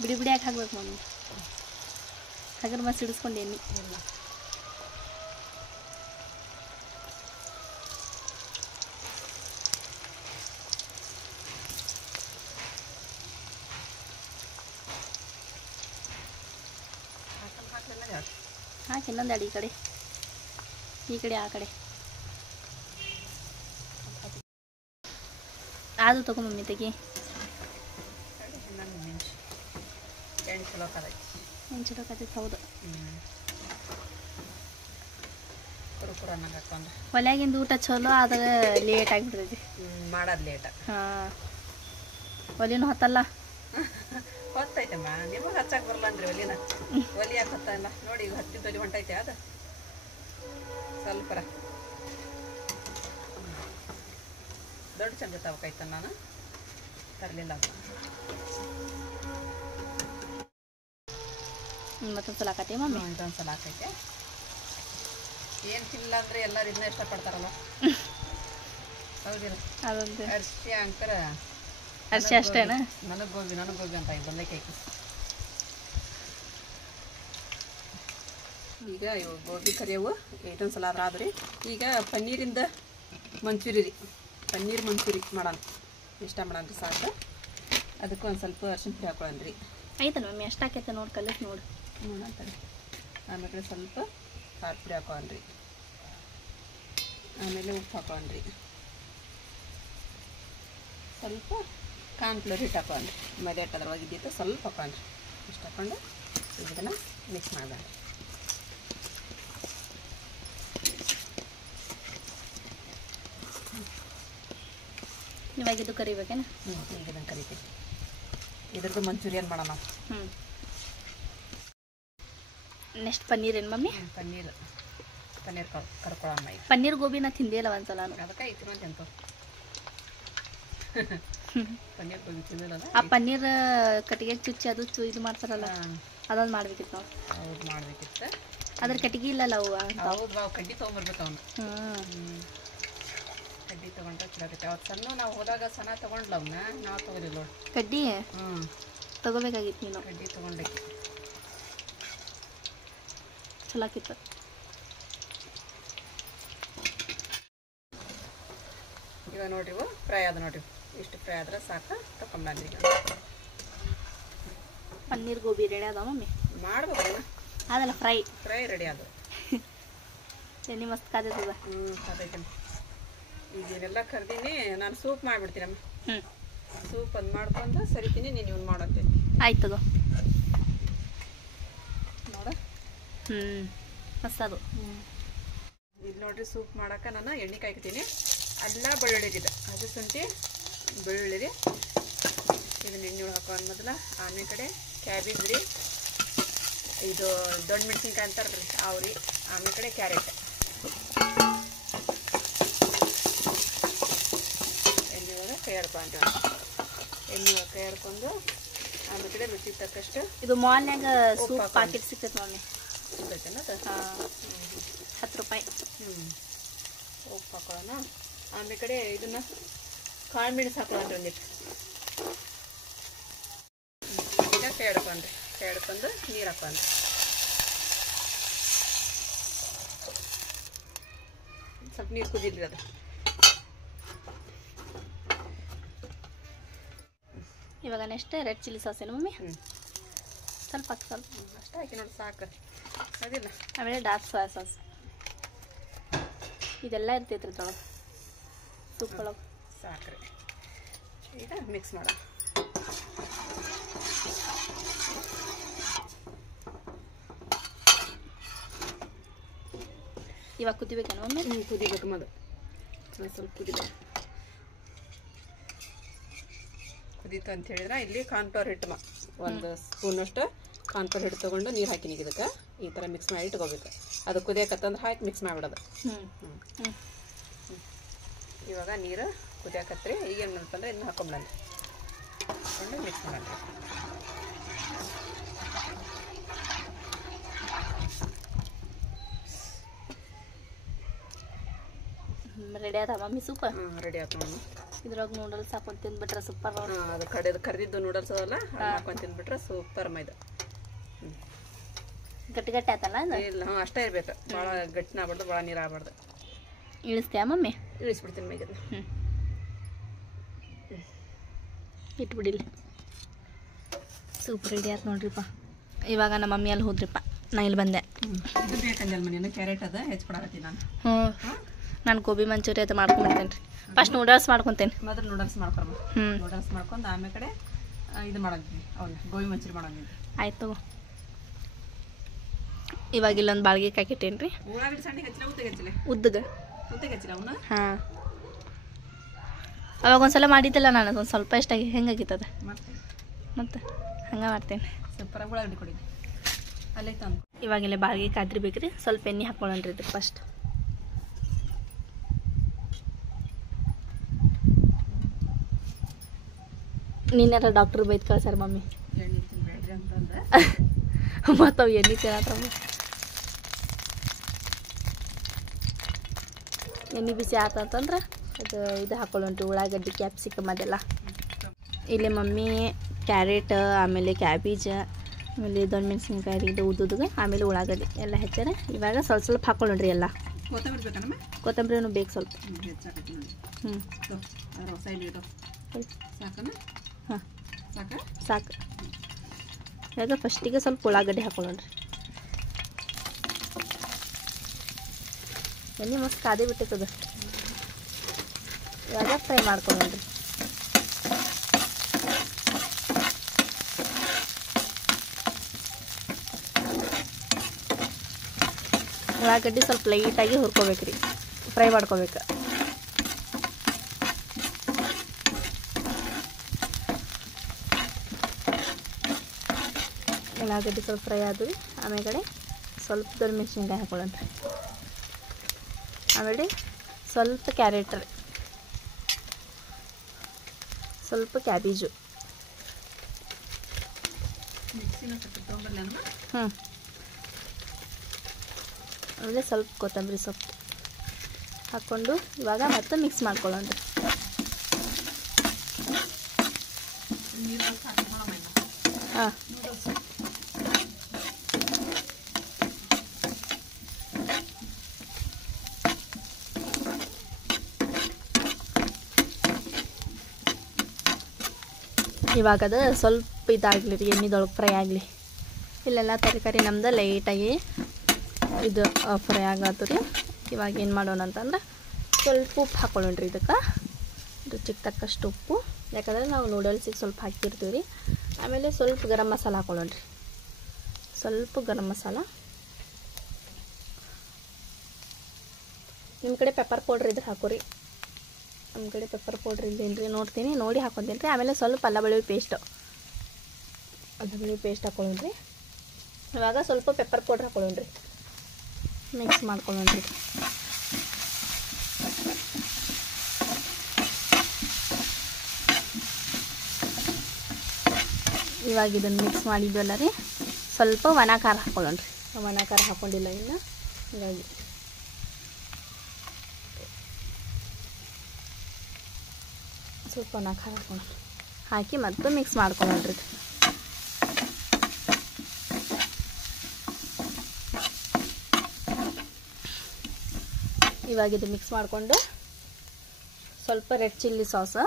ಬಿಡಿ ಬಿಡಿ ಯಾಕೆ ಹಾಕ್ಬೇಕು ಮಮ್ಮಿ ಹಾಗಾದ್ರೆ ಮತ್ತೆ ಸಿಡಿಸ್ಕೊಂಡು ಎಣ್ಣೆ ಇಲ್ಲ ಹಾಕಿ ಇನ್ನೊಂದು ಅಡಿ ಈ ಕಡೆ ಆ ಕಡೆ ಅದು ತಗೋ ಮಮ್ಮಿ ತೆಗಿ ಎಣ್ಣೆ ಚಲೋ ಕದೈತಿ ಏನು ಚಲೋ ಕತ್ತೈತೆ ಹೌದು ಕುರುಕುರು ಅನ್ನಂಗೆ ಹಾಕೊಂಡ್ರೆ ಒಲೆಯಾಗಿಂದ ಊಟ ಚಲೋ ಆದ್ರೆ ಲೇಟ್ ಆಗಿಬಿಡ್ತೈತಿ ಮಾಡೋದು ಲೇಟ ಹಾಂ ಒಲಿನೂ ಹೊತ್ತಲ್ಲ ಹೊತ್ತೈತಮ್ಮ ನಿಮಗೆ ಹಚ್ಚಕ್ಕೆ ಬರಲ್ಲ ಅಂದ್ರಿ ಒಲಿನ ಒಲಿ ಯಾಕೆ ಹೊತ್ತಲ್ಲ ನೋಡಿ ಈಗ ಹತ್ತಿದ್ದು ಒಲಿ ಹೊಂಟೈತೆ ಅದು ಸ್ವಲ್ಪರ ದೊಡ್ಡ ಚಂದ ತಗೋಕೈತ ನಾನು ತರಲಿಲ್ಲ ಅದು ಮತ್ತೊಂದು ಸಲ ಹಾಕತ್ತಿ ಮಮ್ಮಿ ಇದೊಂದು ಸಲ ಹಾಕೈತೆ ಏನು ತಿನ್ನಲ್ಲ ಅಂದರೆ ಎಲ್ಲರೂ ಇದನ್ನ ಇಷ್ಟಪಡ್ತಾರಲ್ಲ ಹೌದಿಲ್ಲ ಅದೊಂದು ಅರ್ಶಿ ಅಂಕರ ಅರ್ಶಿ ಅಷ್ಟೇನಾ ನನಗೆ ಗೋಬಿ ಅಂತ ಈಗ ಬಂದೈಕೈತಿ ಈಗ ಇವು ಗೋಬಿ ಕರಿಯವು ಇದೊಂದು ಸಲ ಆದ್ರಿ ಈಗ ಪನ್ನೀರಿಂದ ಮಂಚೂರಿ ರೀ ಪನ್ನೀರ್ ಮಂಚೂರಿ ಮಾಡೋಣ ಇಷ್ಟ ಮಾಡೋಣ ರೀ ಸಾಕು ಅದಕ್ಕೆ ಒಂದು ಸ್ವಲ್ಪ ಅರ್ಶಿನ ಪುಡಿ ಹಾಕೊಳ್ಳೋಣ ರೀ ಆಯ್ತಲ್ಲ ಮಮ್ಮಿ ಅಷ್ಟು ಹಾಕೈತೆ ನೋಡಿ ಕಲಿಸ್ ನೋಡು ನೋಡಂತಾರೆ ಆಮೇಲೆ ಸ್ವಲ್ಪ ಖಾರ ಪುಡಿ ಹಾಕೊಳ್ಳೋಣ ರೀ ಆಮೇಲೆ ಉಪ್ಪು ಹಾಕೊಳ್ಳೋಣ ರೀ ಸ್ವಲ್ಪ ಕಾರ್ನ್ಫ್ಲೋರ್ ಹಿಟ್ಟು ಹಾಕೊಳ್ಳೋಣ ರೀ ಮದೆ ಅದ್ರೊಳಗೆ ಇದ್ದಿತ್ತು ಸ್ವಲ್ಪ ಹಾಕೊಳ್ಳೋಣ ರೀ ಇಷ್ಟು ಹಾಕ್ಕೊಂಡು ಇದನ್ನು ಮಿಕ್ಸ್ ಮಾಡೋಣ ಇವಾಗ ಇದು ಕರಿಬೇಕೇನ ಈಗ ಇದನ್ನು ಕರಿತೀವಿ ಇದ್ರದ್ದು ಮಂಚೂರಿಯನ್ ಮಾಡೋಣ ನಾವು ಹ್ಞೂ ನೆಕ್ಸ್ಟ್ ಪನ್ನೀರ್ ಏನು ಮಮ್ಮಿ ಪನ್ನೀರ್ ಕರ್ಕೊಳ್ಳೋಣ ಈಗ ಪನ್ನೀರ್ ಗೋಬಿನ ತಿಂದಿಲ್ಲ ಒಂದ್ಸಲನು ಅದಕ್ಕೆ ಐತಿ ನೋಡಿ ಅಂತ ಪನ್ನೀರ್ ಗೋಬಿ ತಿಂದಿಲ್ಲ ಆ ಪನ್ನೀರ್ ಕಟ್ಟಿಗೆ ಚುಚ್ಚಿ ಅದು ಇದು ಮಾಡ್ತಾರಲ್ಲ ಅದೊಂದು ಮಾಡ್ಬೇಕಿತ್ತು ನಾವು ಹೌದು ಮಾಡಬೇಕಿತ್ತು ಅದ್ರ ಕಟ್ಟಿಗೆ ಇಲ್ಲಲ್ಲ ಅವು ಹೌದು ನಾವು ಕಡ್ಡಿ ತೊಗೊಂಬರ್ಬೇಕು ಅವನು ಹ್ಞೂ ಕಡ್ಡಿ ತೊಗೊಂಡ್ರೆ ಚಲೋ ಆಗೈತೆ ಅವತ್ತು ಸಣ್ಣ ನಾವು ಹೋದಾಗ ಸಣ್ಣ ತೊಗೊಂಡ್ಲ ಅವನ್ನ ನಾವು ತೊಗೊಲಿಲ್ಲ ನೋಡಿ ಕಡ್ಡಿ ತಗೋಬೇಕಾಗಿತ್ತು ನೀನು ಕಡ್ಡಿ ತೊಗೊಂಡಕ್ಕೆ ಚಲೋ ಆಕಿತ್ತು ಈಗ ನೋಡ್ರಿ ಫ್ರೈ ಆದ ನೋಡ್ರಿ ಇಷ್ಟು ಫ್ರೈ ಆದ್ರೆ ಸಾಕು ತಕೊಂಡ್ರಿ ಈಗ ಪನ್ನೀರ್ ಗೋಬಿ ರೆಡಿ ಅದ ಮಮ್ಮಿ ಮಾಡ್ಬೇಕು ಅದಲ್ಲ ಫ್ರೈ ರೆಡಿ ಅದು ಎಣ್ಣೆ ಮಸ್ತ್ ಕಾದೈತದ ಅದೈತೆ ಈಗ ಇದೆಲ್ಲ ಕರ್ದೀನಿ ನಾನು ಸೂಪ್ ಮಾಡಿಬಿಡ್ತೀನಮ್ಮ ಹ್ಞೂ ಸೂಪ್ ಒಂದು ಮಾಡ್ಕೊಂಡು ಸರಿತೀನಿ ನೀನು ಇವ್ನು ಮಾಡೋತ್ತೆ ಆಯ್ತು ತಗೋ ನೋಡ ಹ್ಞೂ ಮಸ್ತ್ ಅದು ಇದು ನೋಡ್ರಿ ಸೂಪ್ ಮಾಡೋಕೆ ನಾನು ಎಣ್ಣೆ ಕಾಯ್ತೀನಿ ಅಲ್ಲ ಬೆಳ್ಳುಳ್ಳಿ ಇದೆ ಅದು ಶುಂಠಿ ಬೆಳ್ಳುಳ್ಳಿ ರೀ ಇದನ್ನ ಎಣ್ಣೆ ಹಾಕೊಂಡು ಮೊದಲ ಆಮೇಲೆ ಕಡೆ ಕ್ಯಾಬೇಜ್ ರೀ ಇದು ದೊಡ್ಡ ಮೆಣಸಿನ್ಕಾಯಿ ಅಂತಾರಲ್ರಿ ಅವ್ರಿ ಆಮೇಲೆ ಕಡೆ ಕ್ಯಾರೆಟ್ ಎಣ್ಣೆ ಒಳಗೆ ಕೈ ಆಡ್ಕೊಂತೀವಿ ಎಣ್ಣೆ ಒಳಗೆ ಕೈ ಆಡ್ಕೊಂಡು ಆಮೇಲೆ ಕಡೆ ರುಚಿಗೆ ತಕ್ಕಷ್ಟು ಇದು ಮಾಲ್ನ್ಯಾಗ ಸೂಪ್ ಪ್ಯಾಕೆಟ್ ಸಿಗ್ತೈತೆ ಮಮ್ಮಿ ಸಿಗ್ತೈತೇನ ಅದು 10 ರೂಪಾಯಿ ಉಪ್ಪು ಹಾಕೊಳ್ಳೋಣ ಆಮೇಲೆ ಕಡೆ ಇದನ್ನ ಕಾಳು ಮೆಣಸು ಹಾಕೊಳ್ಳೋಣ ಒಂದಿಟ್ಟು ಈಗ ಕೈ ಆಡ್ಕೊಂಡು ನೀರು ಹಾಕೊಂಡು ಸ್ವಲ್ಪ ನೀರು ಕುದಿದ್ರಿ ಅದು ಇವಾಗ ನೆಕ್ಸ್ಟ್ ರೆಡ್ ಚಿಲ್ಲಿ ಸಾಸ್ ಏನು ಮಮ್ಮಿ? ಸ್ವಲ್ಪ ಹಾಕಿ ಸ್ವಲ್ಪ ಅಷ್ಟೇ ಹಾಕಿ ನೋಡಿ ಸಾಕು ಅದಿಲ್ಲ. ಆಮೇಲೆ ಡಾರ್ಕ್ ಸೋಯಾ ಸಾಸ್ ಇದೆಲ್ಲ ಇರ್ತೈತ್ರಿ ತೊಳಗೆ ಸೂಪ್ ಒಳಗೆ. ಸಾಕ್ರಿ ಈಗ ಮಿಕ್ಸ್ ಮಾಡೋಣ. ಇವಾಗ ಕುದಿಬೇಕೇನು ಮಮ್ಮಿ? ಕುದಿಬೇಕು ಮೊದಲು ಸ್ವಲ್ಪ ಕುದಿಬೇಕು. ಕುದೀತು ಅಂತ ಹೇಳಿದ್ರೆ ಇಲ್ಲಿ ಕಾರ್ನ್ಫ್ಲವರ್ ಹಿಟ್ಟು ಒಂದು ಸ್ಪೂನಷ್ಟು ಕಾರ್ನ್ಫ್ಲವರ್ ಹಿಟ್ಟು ತೊಗೊಂಡು ನೀರು ಹಾಕಿನಿ ಇದಕ್ಕೆ ಈ ಥರ ಮಿಕ್ಸ್ ಮಾಡಿ ಇಟ್ಕೋಬೇಕು. ಅದು ಕುದಿಯಕತ್ತಂದ್ರೆ ಹಾಕಿ ಮಿಕ್ಸ್ ಮಾಡಿಬಿಡೋದು. ಇವಾಗ ನೀರು ಕುದಿಯಕತ್ರಿ ಈಗ ಏನು ಮಾಡ್ತಂದ್ರೆ ಇದನ್ನ ಹಾಕೊಂಬಿಡೋಣ, ಹಾಕೊಂಡು ಮಿಕ್ಸ್ ಮಾಡೋಣ. ರೆಡಿ ಆದ ಮಮ್ಮಿ ಸೂಪ್? ರೆಡಿ ಆಯ್ತು ನೋಡಿ. ಇದ್ರೊಳಗೆ ನೂಡಲ್ಸ್ ಹಾಕೊಂಡು ತಿಂದ್ಬಿಟ್ರೆ ಸೂಪರ್. ಅದು ಕರಿದಿದ್ದು ನೂಡಲ್ಸ್ ಅದಲ್ಲ ಹಾಕೊಂಡು ತಿಂದ್ಬಿಟ್ರೆ ಸೂಪರ್ ಮೈದು. ಗಟ್ಟಿ ಗಟ್ಟಿ ಆಯ್ತಲ್ಲ ಅದು? ಇಲ್ಲ ಅಷ್ಟೇ ಇರ್ಬೇಕು, ಭಾಳ ಗಟ್ಟಿನ ಆಗ್ಬಾರ್ದು ಭಾಳ ನೀರು ಆಗ್ಬಾರ್ದು. ಇಳಿಸ್ತೀಯಾ ಮಮ್ಮಿ? ಇಳಿಸ್ಬಿಡ್ತೀನಿ ಮೈದನ್ನ. ಇಟ್ಬಿಡಿಲಿ. ಸೂಪ್ ರೆಡಿ ಆಯ್ತು ನೋಡ್ರಿಪ್ಪ. ಇವಾಗ ನಮ್ಮ ಮಮ್ಮಿ ಅಲ್ಲಿ ಹೋದ್ರಿಪ್ಪ, ನಾ ಇಲ್ಲಿ ಬಂದೆ. ಇದು ಬೇಕಂದಲ್ಲ ಮನೇನು ಕ್ಯಾರೆಟ್ ಅದ ಹೆಚ್ಚಿಕೊಡಕತ್ತೀನಿ ನಾನು. ನಾನು ಗೋಬಿ ಮಂಚೂರಿ ಅದು ಮಾಡ್ಕೊಂಡ್ಬಿಡ್ತೇನೆ ರೀ. ಫಸ್ಟ್ ನೂಡಲ್ಸ್ ಮಾಡ್ಕೊತೇನೆ. ಮೊದಲು ನೂಡಲ್ಸ್ ಮಾಡ್ಕೊಮ್ಮ. ನೂಡಲ್ಸ್ ಮಾಡ್ಕೊಂಡು ಆಮೇಲೆ ಕಡೆ ಇದು ಮಾಡೋದ್ವಿ ಅವನ್ನ ಗೋಬಿ ಮಂಚೂರಿ ಮಾಡೋದ್ವಿ. ಆಯ್ತು. ಇವಾಗ ಇಲ್ಲೊಂದು ಬಾಳ್ಗೆ ಕಾಕಿಟ್ಟೇನು ರೀ. ಉಳ್ಳಾಗಡ್ಡಿ ಸಣ್ಣಿಗೆ ಹಚ್ಚಿಲ್ಲ ಉದ್ದಗೆ ಹಚ್ಚಿಲ್ಲ? ಉದ್ದಗೆ ಹಚ್ಚಿಲ್ಲ ಅವನ್ನ. ಹಾಂ, ಅವಾಗ ಒಂದ್ಸಲ ಮಾಡಿದ್ದಲ್ಲ ನಾನು, ಒಂದು ಸ್ವಲ್ಪ ಎಷ್ಟಾಗಿ ಹೆಂಗಾಗಿತ್ತದ ಮತ್ತೆ ಹಂಗೆ ಮಾಡ್ತೇನೆ. ಸ್ವಲ್ಪ ಉಳ್ಳಾಗಡ್ಡಿ ಕೊಡಿ ಅಲ್ಲೇ ತಂದು. ಇವಾಗೆಲ್ಲ ಬಾಳ್ಗೆ ಕಾದ್ರಿ ರೀ, ಸ್ವಲ್ಪ ಎಣ್ಣೆ ಹಾಕೊಳ್ಳೋಣ್ರಿ ಇದಕ್ಕೆ ಫಸ್ಟ್. ನೀನಾರ ಡಾಕ್ಟ್ರ್ ಬೈದು ಕಳ್ಸಾರ ಮಮ್ಮಿ ಎಣ್ಣೆ ತಿನ್ಬೇಡ್ರಿ ಅಂತಂದ್ರೆ. ಮತ್ತು ಅವು ಎಣ್ಣೆ ತಿನ್ನತ್ತಮ್ಮ. ಎಣ್ಣೆ ಬಿಸಿ ಆತಂತಂದ್ರೆ ಇದು ಹಾಕೊಳ್ಳೋಣ್ರಿ, ಉಳ್ಳಾಗಡ್ಡಿ ಕ್ಯಾಪ್ಸಿಕಮ್ ಅದೆಲ್ಲ. ಇಲ್ಲಿ ಮಮ್ಮಿ ಕ್ಯಾರೆಟ್ ಆಮೇಲೆ ಕ್ಯಾಬೇಜ್ ಆಮೇಲೆ ದೊಣ್ಣೆ ಮೆಣಸಿನ್ಕಾಯಿ ಇದು ಉದ್ದುಗೆ ಆಮೇಲೆ ಉಳ್ಳಾಗಡ್ಡಿ ಎಲ್ಲ ಹೆಚ್ಚಾರೆ. ಇವಾಗ ಸ್ವಲ್ಪ ಸ್ವಲ್ಪ ಹಾಕೊಳ್ಳೋಣ್ರಿ ಎಲ್ಲ. ಕೊತ್ತಂಬರಿ ಬೇಕಮ್ಮ? ಕೊತ್ತಂಬರಿನೂ ಬೇಕು ಸ್ವಲ್ಪ. ಸಾಕನ? ಹಾಂ ಸಾಕ ಸಾಕು. ಇವಾಗ ಫಸ್ಟಿಗೆ ಸ್ವಲ್ಪ ಉಳ್ಳಾಗಡ್ಡಿ ಹಾಕೊಳ್ಳೋಣ್ರಿ. ಎಣ್ಣೆ ಮಸ್ತ್ ಕಾದೇ ಬಿಟ್ಟಿರ್ತದ. ಇವಾಗ ಫ್ರೈ ಮಾಡ್ಕೊಳ್ಳೋಣ್ರಿ. ಉಳ್ಳಾಗಡ್ಡಿ ಸ್ವಲ್ಪ ಲೈಟಾಗಿ ಹುರ್ಕೋಬೇಕ್ರಿ, ಫ್ರೈ ಮಾಡ್ಕೋಬೇಕು. ಉಳ್ಳಾಗಡ್ಡಿ ಸ್ವಲ್ಪ ಫ್ರೈ ಆದ್ವಿ. ಆಮೇಲೆ ಸ್ವಲ್ಪ ದೊಡ್ಡ ಮೆಣಸಿನ್ಕಾಯಿ ಹಾಕೊಳ್ಳೋಣ. ಆಮೇಲೆ ಸ್ವಲ್ಪ ಕ್ಯಾರೆಟ್ ರೀ, ಸ್ವಲ್ಪ ಕ್ಯಾಬೇಜು. ಆಮೇಲೆ ಸ್ವಲ್ಪ ಕೊತ್ತಂಬರಿ ಸೊಪ್ಪು ಹಾಕ್ಕೊಂಡು ಇವಾಗ ಮತ್ತೆ ಮಿಕ್ಸ್ ಮಾಡ್ಕೊಳ್ಳೋಣ. ಹಾಂ, ಇವಾಗ ಅದು ಸ್ವಲ್ಪ ಇದಾಗಲಿ ರೀ, ಎಣ್ಣೆದೊಳಗೆ ಫ್ರೈ ಆಗಲಿ. ಇಲ್ಲೆಲ್ಲ ತರಕಾರಿ ನಮ್ದು ಲೈಟಾಗಿ ಇದು ಫ್ರೈ ಆಗತ್ತು ರೀ. ಇವಾಗ ಏನು ಮಾಡೋಣ ಅಂತಂದ್ರೆ ಸ್ವಲ್ಪ ಉಪ್ಪು ಹಾಕೊಳ್ಳೋಣ್ರಿ ಇದಕ್ಕೆ, ರುಚಿಗೆ ತಕ್ಕಷ್ಟು ಉಪ್ಪು. ಯಾಕಂದರೆ ನಾವು ನೂಡಲ್ಸಿಗೆ ಸ್ವಲ್ಪ ಹಾಕಿರ್ತೀವಿ ರೀ. ಆಮೇಲೆ ಸ್ವಲ್ಪ ಗರಂ ಮಸಾಲ ಹಾಕೊಳ್ಳೋಣ್ರಿ, ಸ್ವಲ್ಪ ಗರಂ ಮಸಾಲ. ನಿಮ್ಮ ಕಡೆ ಪೆಪ್ಪರ್ ಪೌಡ್ರ್ ಇದ್ರೆ ಹಾಕೋರಿ, ನಮ್ಮ ಕಡೆ ಪೆಪ್ಪರ್ ಪೌಡ್ರ್ ಇಲ್ಲೇನು ರೀ, ನೋಡ್ತೀನಿ ನೋಡಿ ಹಾಕೊತೀನಿ ರೀ. ಆಮೇಲೆ ಸ್ವಲ್ಪ ಅಲ್ಲ ಬೆಳ್ಳುಳ್ಳಿ ಪೇಸ್ಟ್ ಹಾಕೊಳ್ಳೋಣ್ರಿ. ಇವಾಗ ಸ್ವಲ್ಪ ಪೆಪ್ಪರ್ ಪೌಡ್ರ್ ಹಾಕೊಳ್ಳೋಣ್ರಿ, ಮಿಕ್ಸ್ ಮಾಡ್ಕೊಳ್ಳೋಣ್ರಿ. ಇವಾಗ ಇದನ್ನು ಮಿಕ್ಸ್ ಮಾಡಿದ್ವಲ್ಲ ರೀ, ಸ್ವಲ್ಪ ಒಣ ಖಾರ ಹಾಕೊಳ್ಳೋಣ್ರಿ. ಒಣ ಖಾರ ಹಾಕ್ಕೊಂಡಿಲ್ಲ ಇನ್ನು, ಹೀಗಾಗಿ ಸ್ವಲ್ಪ ಒಣ ಖಾರ ಹಾಕಿ ಮತ್ತು ಮಿಕ್ಸ್ ಮಾಡ್ಕೊಳ್ಳೋಣ್ರಿ. ಇವಾಗ ಇದು ಮಿಕ್ಸ್ ಮಾಡಿಕೊಂಡು ಸ್ವಲ್ಪ ರೆಡ್ ಚಿಲ್ಲಿ ಸಾಸ್,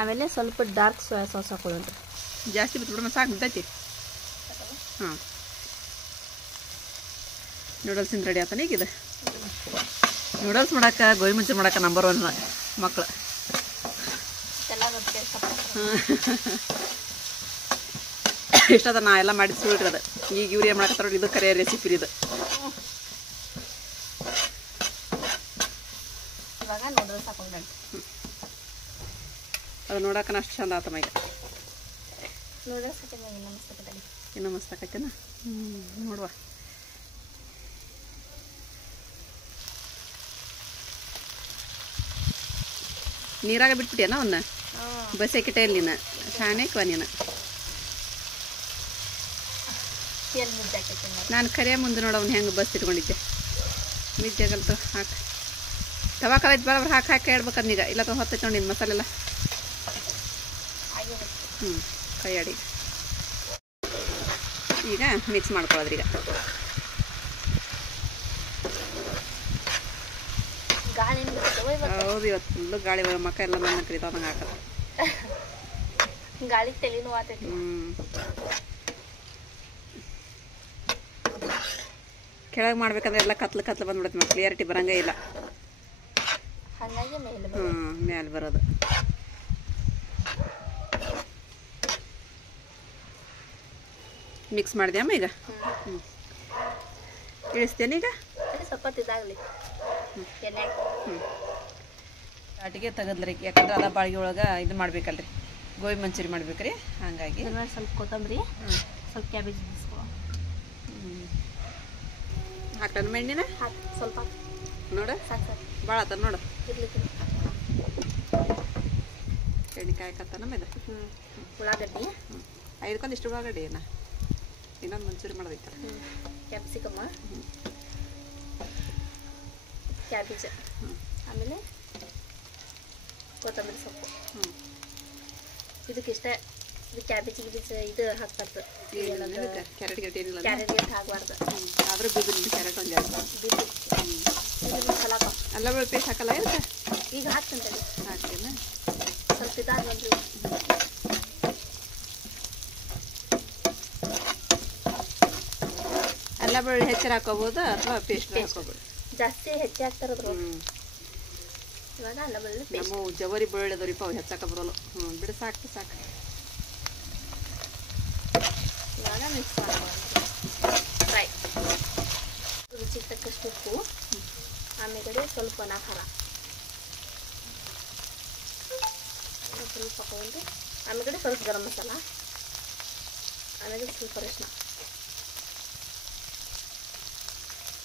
ಆಮೇಲೆ ಸ್ವಲ್ಪ ಡಾರ್ಕ್ ಸೋಯಾ ಸಾಸ್ ಹಾಕೊಳ್ಳೋಣ. ಜಾಸ್ತಿ ಬಿಟ್ಬಿಡೋಣ, ಸಾಕು ಬಿಡ್ತೈತಿ. ಹಾಂ, ನೂಡಲ್ಸಿಂದ ರೆಡಿ ಆತಾನೆ ಈಗ ಇದು. ನೂಡಲ್ಸ್ ಮಾಡಕ್ಕೆ ಗೋಬಿ ಮಂಚೂರಿ ಮಾಡಕ್ಕೆ ನಂಬರ್ 1 ಮಕ್ಕಳು. ಇಷ್ಟದ ನಾ ಎಲ್ಲ ಮಾಡಿ ಸುಳ್ರಿ ಅದು. ಈಗ ಇವ್ರು ಏನು ಮಾಡಕತ್ತಾರ ಇದು ಕರೆ ರೆಸಿಪಿ ಇದು. ಇವಾಗ ನೂಡಲ್ಸ್ ಹಾಕೊಂಡ್ರೆ ಅದು ನೋಡಕ್ಕೆ ಅಷ್ಟು ಚಂದ ಆತಮ್ಮ. ಈಗ ನೂಡಲ್ಸ್ ಇನ್ನೂ ಮಸ್ತ್ ಆಕೈತೇನ? ನೋಡುವ. ನೀರಾಗ ಬಿಟ್ಬಿಟ್ಟಿಯನ ಅವನ್ನ ಬಸ್ ಹಾಕಿಟ್ಟೆಯಲ್ಲಿ ನೀನು ಶಾಣೆಕ್ವ ನೀನು. ನಾನು ಕರಿಯ ಮುಂದೆ ನೋಡು ಅವ್ನು ಹೆಂಗೆ ಬಸ್ ಇಟ್ಕೊಂಡಿದ್ದೆ. ಮಿಜ್ಜಾಗಲ್ತು ಹಾಕಿ ತವಾ ಕಲೈತೆ ಬರೋಬ್ರು ಹಾಕಿ ಹೇಳ್ಬೇಕದ್ ಈಗ. ಇಲ್ಲ ಹೊತ್ತೈತೆ ನೋಡಿ ಮಸಾಲೆ ಎಲ್ಲ. ಕೈ ಆಡಿ ಈಗ ಮಿಕ್ಸ್ ಮಾಡ್ಕೊಳ್ಳೋದ್ರಿ. ಈಗ ಹೌದು, ಇವತ್ತು ಫುಲ್ಲು ಗಾಳಿ ಮಕ್ಕ ಎಲ್ಲ ನನ್ನ ಕರಿತಾವಂಗೆ ಹಾಕೋದು. ಗಾಳಿ ತಲೆನೂ ಆತೈತಿ. ಕೆಳಗೆ ಮಾಡ್ಬೇಕಂದ್ರೆ ಎಲ್ಲ ಕತ್ಲು ಬಂದ್ಬಿಡುತ್ತೆ, ಮತ್ತೆ ಕ್ಲಿಯರಿಟಿ ಬರಂಗೇ ಇಲ್ಲ. ಹಾಗಾಗಿ ಮೇಲೆ ಬರೋದು. ಮಿಕ್ಸ್ ಮಾಡಿದ್ಯಮ್ಮ ಈಗ? ಇಳಿಸ್ತೇನೆ ಈಗ ಸ್ವಲ್ಪ ಇದಾಗಲಿ. ಚಾಟಿಗೆ ತೆಗದ್ರಿ, ಯಾಕಂದ್ರೆ ಅದ ಬಾಳಿಗೆ ಒಳಗೆ ಇದು ಮಾಡ್ಬೇಕಲ್ರಿ, ಗೋಬಿ ಮಂಚೂರಿ ಮಾಡ್ಬೇಕ್ರಿ. ಹಂಗಾಗಿ ಸ್ವಲ್ಪ ಕೊತ್ತಂಬರಿ, ಸ್ವಲ್ಪ ಕ್ಯಾಬೇಜ್ ಹಾಕ್ತಾನ ಮೆಣ್ಣಿನ ಸ್ವಲ್ಪ ನೋಡ. ಭಾಳ ಆತ ನೋಡು. ಎಣ್ಣೆಕಾಯಿ ಹಾಕತ್ತಾನಮ್ಮ ಇದು. ಉಳ್ಳಾಗಡ್ಡಿ 5 ಇಷ್ಟು ಉಳ್ಳಾಗಡ್ಡಿ ಏನ ಇನ್ನೊಂದು ಮಂಚೂರಿ ಮಾಡೋದೈತಲ್ಲ. ಕ್ಯಾಪ್ಸಿಕಮ್, ಕ್ಯಾಬೇಜ್, ಆಮೇಲೆ ಕೊತ್ತಂಬರಿ ಸೊಪ್ಪು. ಇದಕ್ಕಿಷ್ಟ ಇದು ಕ್ಯಾಬೇಜ್ ಇದು ಹಾಕ್ಬಾರ್ದು. ಕ್ಯಾರೆಟ್ ಗಿಟ್ ಏನಿಲ್ಲ, ಕ್ಯಾರೆಟ್ ಗಿಟ್ ಹಾಕ್ಬಾರ್ದು. ಆದ್ರೆ ಬಿದ್ದು ಕ್ಯಾರೆಟ್ ಒಂದು ಜಾಸ್ತಿ ಅಲ್ಲ ಪೇಸ್ಟ್ ಹಾಕಲ್ಲ. ಇರುತ್ತೆ ಈಗ ಹಾಕ್ತಂತ ಹಾಕ್ತೇನೆ. ಸ್ವಲ್ಪ ಇದಾದ್ರಿ ಅಲ್ಲ ಬೆಳ್ಳುಳ್ಳಿ ಹೆಚ್ಚು ಹಾಕೋಬಹುದು ಅಥವಾ ಪೇಸ್ಟ್ ಹಾಕೋಬಹುದು. ಜಾಸ್ತಿ ಹೆಚ್ಚು ಹಾಕ್ತಾರದ್ರು. ಇವಾಗ ಅಲ್ಲ ಬೆಳ್ಳುಳ್ಳಿ ಪೇಸ್ಟ್. ನಮ್ಮ ಜವರಿ ಬೆಳ್ಳುಳ್ಳಿ ಅದಾವ್ರಿಪ್ಪ, ಅವು ಹೆಚ್ಚಾಕ ಬರೋಲ್ಲ. ಬಿಡು ಸಾಕು. ಇವಾಗ ಮಿಕ್ಸ್ ಮಾಡ್ಕೊಳ್ಳೋದು. ಫ್ರೈ ರುಚಿಗೆ ತಕ್ಕಷ್ಟು ಉಪ್ಪು, ಆಮೇಲೆ ಸ್ವಲ್ಪ ಖಾರ ಸ್ವಲ್ಪ ಹಾಕೊಂಡು, ಆಮೇಲೆ ಸ್ವಲ್ಪ ಗರಂ ಮಸಾಲ, ಆಮೇಲೆ ಸ್ವಲ್ಪ ಅರಿಶಿನ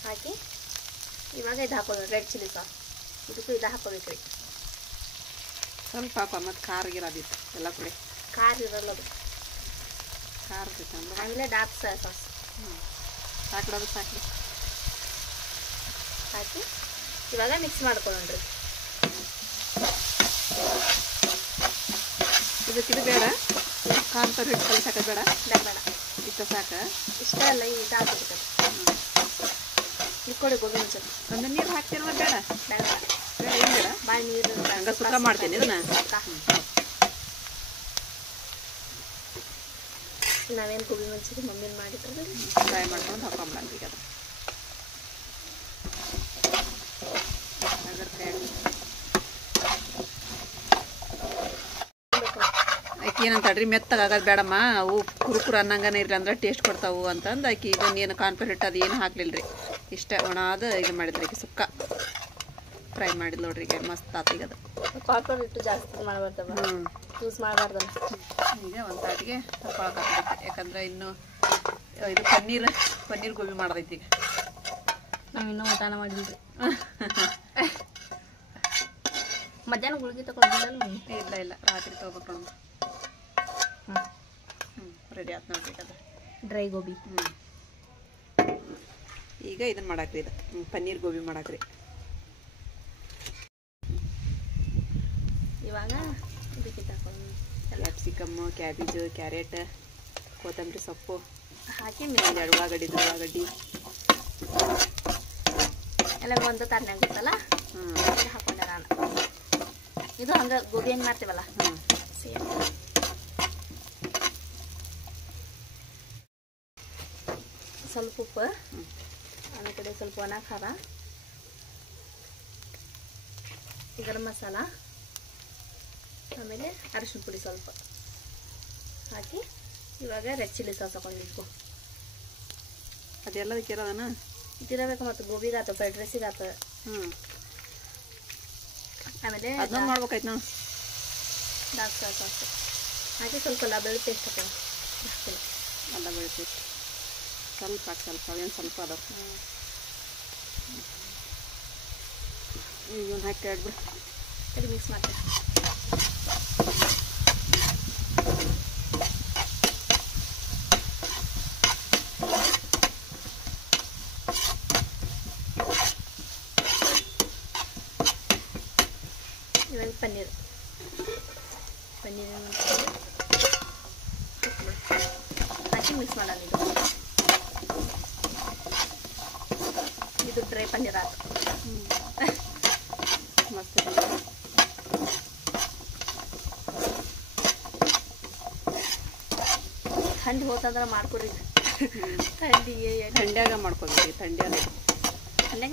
ಹಾಕಿ ಇವಾಗ ಇದು ಹಾಕೊಳ್ಳೋದು. ರೆಡ್ ಚಿಲ್ಲಿ ಸಾಸ್ ಇದಕ್ಕೂ ಇದು ಹಾಕೋಬೇಕ್ರಿ. ಸ್ವಲ್ಪ ಹಾಕೋ, ಮತ್ತು ಖಾರ ಗಿರಾದಿತ್ತು ಎಲ್ಲ ಕೂಡ. ಖಾರ ಇರಲ್ಲ ಅದು, ಖಾರ ಆಮೇಲೆ ಡಾರ್ಕ್ ಸೋಯಾ ಸಾಸ್ ಸಾಕಿಡೋದು ಸಾಕಿ ಹಾಕಿ ಇವಾಗ ಮಿಕ್ಸ್ ಮಾಡ್ಕೊಳ್ಳೋಣ್ರಿ. ಇದಕ್ಕಿದು ಬೇಡ, ಕಾರ್ನ್ಫ್ಲವರ್ ಹಿಟ್ಟು ಕಲಿಸಾಕ ಬೇಡ. ಬೇಡ ಇಷ್ಟ ಸಾಕ. ಇಷ್ಟ ಅಲ್ಲ, ಇದು ಹಾಕಬೇಕು. ಇಟ್ಕೊಡಿ ಗೋಬಿ ಮಂಚೂರಿ. ಒಂದು ನೀರು ಹಾಕ್ತೀರಲ್ಲ? ಬೇಡ ಬೇಡ ಬೇಡ, ಏನು ಬೇಡ. ಬಾಯಿ ನೀರು ಹಂಗೆ ಸುಕ್ಕ ಮಾಡ್ತೀನಿ ಇದನ್ನ. ನಾವೇನು ಗೋಬಿ ಮಂಚೂರಿ ಮಮ್ಮಿನ ಮಾಡಿದ್ರೆ ಫ್ರೈ ಮಾಡ್ಕೊಂಡು ಹಾಕೊಂಬಿಡಂಗ ಈಗ. ಆಕಿ ಏನಂತಾಳ್ರಿ, ಮೆತ್ತಗಾಗೋದು ಬೇಡಮ್ಮ, ಅವು ಕುರುಕುರು ಅನ್ನಂಗನೇ ಇರಲಿ ಅಂದ್ರೆ ಟೇಸ್ಟ್ ಕೊಡ್ತಾವು ಅಂತಂದು ಆಕಿ ಇದನ್ನೇನು ಕಾರ್ನ್ಫ್ಲವರ್ ಹಿಟ್ಟು ಅದು ಏನು ಹಾಕ್ಲಿಲ್ರಿ. ಇಷ್ಟ ಒಣಾದ ಇದು ಮಾಡಿದ್ರಿ, ಆಕಿ ಸುಕ್ಕ ಫ್ರೈ ಮಾಡಿದ್ ನೋಡ್ರಿ. ಈಗ ಮಸ್ತ್ ಆತ ಈಗ ಅದು. ಕಾರ್ನ್ಫ್ಲವರ್ ಹಿಟ್ಟು ಜಾಸ್ತಿ ಮಾಡಬಾರ್ದವ, ಯೂಸ್ ಮಾಡಬಾರ್ದು. ಈಗ ಒಂದು ತಾಟಿಗೆ ತಗೊಳಕತ್ತೈತಿ, ಯಾಕಂದ್ರೆ ಇನ್ನು ಇದು ಪನ್ನೀರ್ ಗೋಬಿ ಮಾಡೋದೈತಿ. ಈಗ ನಾವು ಇನ್ನೂ ಊಟನ ಮಾಡಿದ್ರಿ. ಮಧ್ಯಾಹ್ನ ಗುಳಿಗೆ ತಗೊಂಡಿಲ್ಲ? ಇಲ್ಲ, ರಾತ್ರಿ ತೊಗೊಬೇಕು ನೋಡಿ. ರೆಡಿ ಆಯ್ತು ನೋಡ್ರಿ ಅದು ಡ್ರೈ ಗೋಬಿ. ಈಗ ಇದನ್ನ ಮಾಡಾಕ್ರಿ, ಇದು ಪನ್ನೀರ್ ಗೋಬಿ ಮಾಡಾಕ್ರಿ. ಇವಾಗ ಇದಕ್ಕೆ ತಗೊಂಡು ಕ್ಯಾಪ್ಸಿಕಮ್ಮು, ಕ್ಯಾಬೇಜು, ಕ್ಯಾರೆಟ್, ಕೊತ್ತಂಬರಿ ಸೊಪ್ಪು ಹಾಕಿ ಎರಡು ಉಳ್ಳಾಗಡ್ಡಿ ಎಲ್ಲ ಒಂದು ತರನಾಗ ಗೊತ್ತಲ್ಲ, ಹಾಕೊಂಡೆ ನಾನು. ಇದು ಹಂಗೆ ಗೋಬಿ ಹೆಂಗೆ ಮಾಡ್ತೀವಲ್ಲ ಸ್ವಲ್ಪ ಉಪ್ಪು, ಆಮೇಲೆ ಕಡೆ ಸ್ವಲ್ಪ ಒಣ ಖಾರ, ಗರಂ ಮಸಾಲ, ಆಮೇಲೆ ಅರಿಶಿನ ಪುಡಿ ಸ್ವಲ್ಪ ಹಾಕಿ ಇವಾಗ ರೆಡ್ ಚಿಲ್ಲಿ ಸಾಸ್ ಹಾಕೊಂಡಿದ್ಕು. ಅದೆಲ್ಲದಕ್ಕೆ ಇರೋದನ ಇದಿರಬೇಕು. ಮತ್ತು ಗೋಬಿಗಾತ, ಫ್ರೈಡ್ ರೈಸಿಗಾತ. ಆಮೇಲೆ ಅದನ್ನ ಮಾಡ್ಬೇಕಾಯ್ತು ನಾವು. ಡಾರ್ಕ್ ಸಾಸ್ ಹಾಕಿ ಸ್ವಲ್ಪ ಅಲ್ಲ ಬೆಳ್ಳುಳ್ಳಿ ಪೇಸ್ಟ್ ಹಾಕೋಣ. ಅಲ್ಲ ಬೆಳ್ಳುಳ್ಳಿ ಪೇಸ್ಟ್ ಸ್ವಲ್ಪ ಹಾಕಿ, ಸ್ವಲ್ಪ ಅವೇನು ಸ್ವಲ್ಪ ಅದಾವ. ಈಗ ಹಾಕಿ ಆಡ್ಬಿಡು. ಸರಿ ಮಿಕ್ಸ್ ಮಾಡ್ತೀನಿ. ಇವಾಗ ಪನ್ನೀರ್ ಹಾಕಿ ಮಿಕ್ಸ್ ಮಾಡೋಣ. ಇದು ಡ್ರೈ ಪನ್ನೀರ್ ಆಯ್ತು. ಮಸ್ತ್ ಥಂಡಿ ಹೋತಂದ್ರೆ ಮಾಡ್ಕೊಡ್ರಿ. ಥಂಡಿಗೆ ಥಂಡ್ಯಾಗ ಮಾಡ್ಕೊಬೇಕು. ಥಂಡ್ಯಾಗ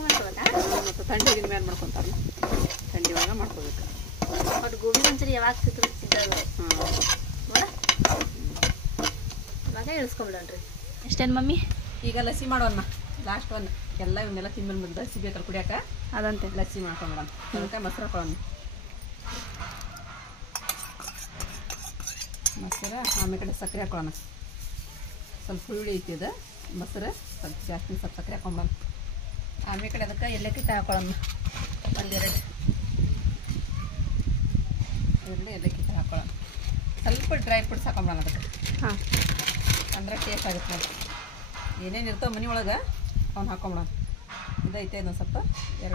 ಮಾಡ್ಕೊಬೇಕಾ? ಮತ್ತು ಥಂಡಿ ಹೋಗಿದ ಮೇಲೆ ಮಾಡ್ಕೊತಾರೆ. ಥಂಡಿ ಒಳಗೆ ಮಾಡ್ಕೋಬೇಕು. ಒಟ್ಟು ಗೋಬಿ ಮಂಚೂರಿ ಯಾವಾಗ ತಿಂತಿದ್ದಾವೆ ಇವಾಗ ಇಳಿಸ್ಕೊಂಬಿಡೋಣ್ರಿ. ಅಷ್ಟೇನು ಮಮ್ಮಿ? ಈಗ ಲಸ್ಸಿ ಮಾಡೋಣ. ಲಾಸ್ಟ್ ಒನ್ ಎಲ್ಲ ಇವನ್ನೆಲ್ಲ ತಿಂದು ಲಸ್ಸಿ ಬೇಕಲ್ಲ ಕುಡಿಯಾಕ. ಅದಂತೆ ಲಸ್ಸಿ ಮಾಡ್ಕೊಂಬಿಡೋಣ. ಅದಕ್ಕೆ ಮೊಸರು ಹಾಕೊಳ್ಳೋಣ. ಮೊಸರು ಆಮೇಲೆ ಕಡೆ ಸಕ್ಕರೆ ಹಾಕೊಳ್ಳೋಣ. ಸ್ವಲ್ಪ ಹುಳಿ ಐತಿ ಅದು ಮೊಸರು. ಸ್ವಲ್ಪ ಜಾಸ್ತಿ ಸ್ವಲ್ಪ ಸಕ್ಕರೆ ಹಾಕೊಂಬಿಡೋಣ. ಆಮೇಲೆ ಕಡೆ ಅದಕ್ಕೆ ಏಲಕ್ಕಿ ಹಾಕೊಳ್ಳೋಣ. ಒಂದೆರಡು ಏಲಕ್ಕಿ ಹಾಕೊಳ್ಳೋಣ. ಸ್ವಲ್ಪ ಡ್ರೈ ಫ್ರೂಟ್ಸ್ ಹಾಕೊಂಬಿಡೋಣ ಅದಕ್ಕೆ. ಹಾಂ, ಅಂದ್ರೆ ಟೇಸ್ಟ್ ಆಗುತ್ತೆ ನೋಡಿ. ಏನೇನು ಇರ್ತಾವೆ ಮನೆ ಒಳಗೆ ಅವ್ನು ಹಾಕೊಂಬಿಡೋಣ. ಇದೈತೆ ಇದೊಂದು ಸ್ವಲ್ಪ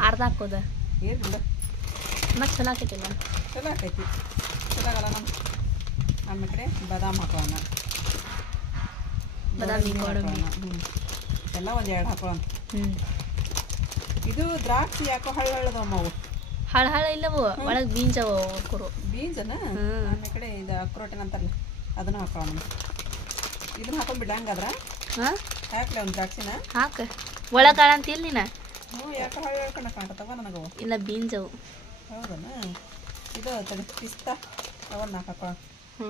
ಅರ್ಧ ಹಾಕೋದ ಏನು ಬಿಡು. ಮತ್ತು ಚಲೋ ಆಕೈತಿ ಮ್ಯಾಮ್. ಚಲೋ ಆಕೈತಿ. ಚಲೋ ಆಗಲ್ಲ ನಮ್ಮ. ಆಮೇಲೆ ಕಡೆ ಬಾದಾಮ್ ಹಾಕೋಣ. ಬಾದಾಮಿ ಗೋಡಂಬಿ ಎಲ್ಲ ಒಂದೆರಡು ಹಾಕೊಳ್ಳೋಣ. ಹ್ಞೂ, ಇದು ದ್ರಾಕ್ಷಿ ಯಾಕೋ ಹಳ್ಳದಮ್ಮ ಅವು. ಹಳ ಇಲ್ಲವು ಒಳಗೆ ಬೀನ್ಸ್ ಅವು ಕುರು ಬೀನ್ಸನ. ಆಮೇಲೆ ಕಡೆ ಇದು ಅಕ್ರೋಟನ್ ಅಂತಾರಲ್ಲ ಅದನ್ನು ಹಾಕೊಳ್ಳೋಣ. ಇದನ್ನ ಹಾಕೊಂಡ್ಬಿಡ್ಲ ಹಂಗಾದ್ರೆ. ಹಾಂ, ಹಾಕ್ಲಿ ಒಂದು ದ್ರಾಕ್ಷಿನ ಹಾಕ. ಒಳಗೆ ಕಾಳ ಅಂತಿಲ್ಲ ನೀನು? ಹ್ಞೂ, ಯಾಕೆ ಹಳ್ಳಿ ಹೇಳ್ಕೊಂಡ ಕಾಣ್ತವ ನನಗವು. ಇಲ್ಲ ಬೀನ್ಸ್ ಅವು. ಹೌದನ. ಇದು ತಗ ಪಿಸ್ತಾ ಅವನ್ನ ಹಾಕೊಳ್ಳೋಣ. ಹ್ಞೂ,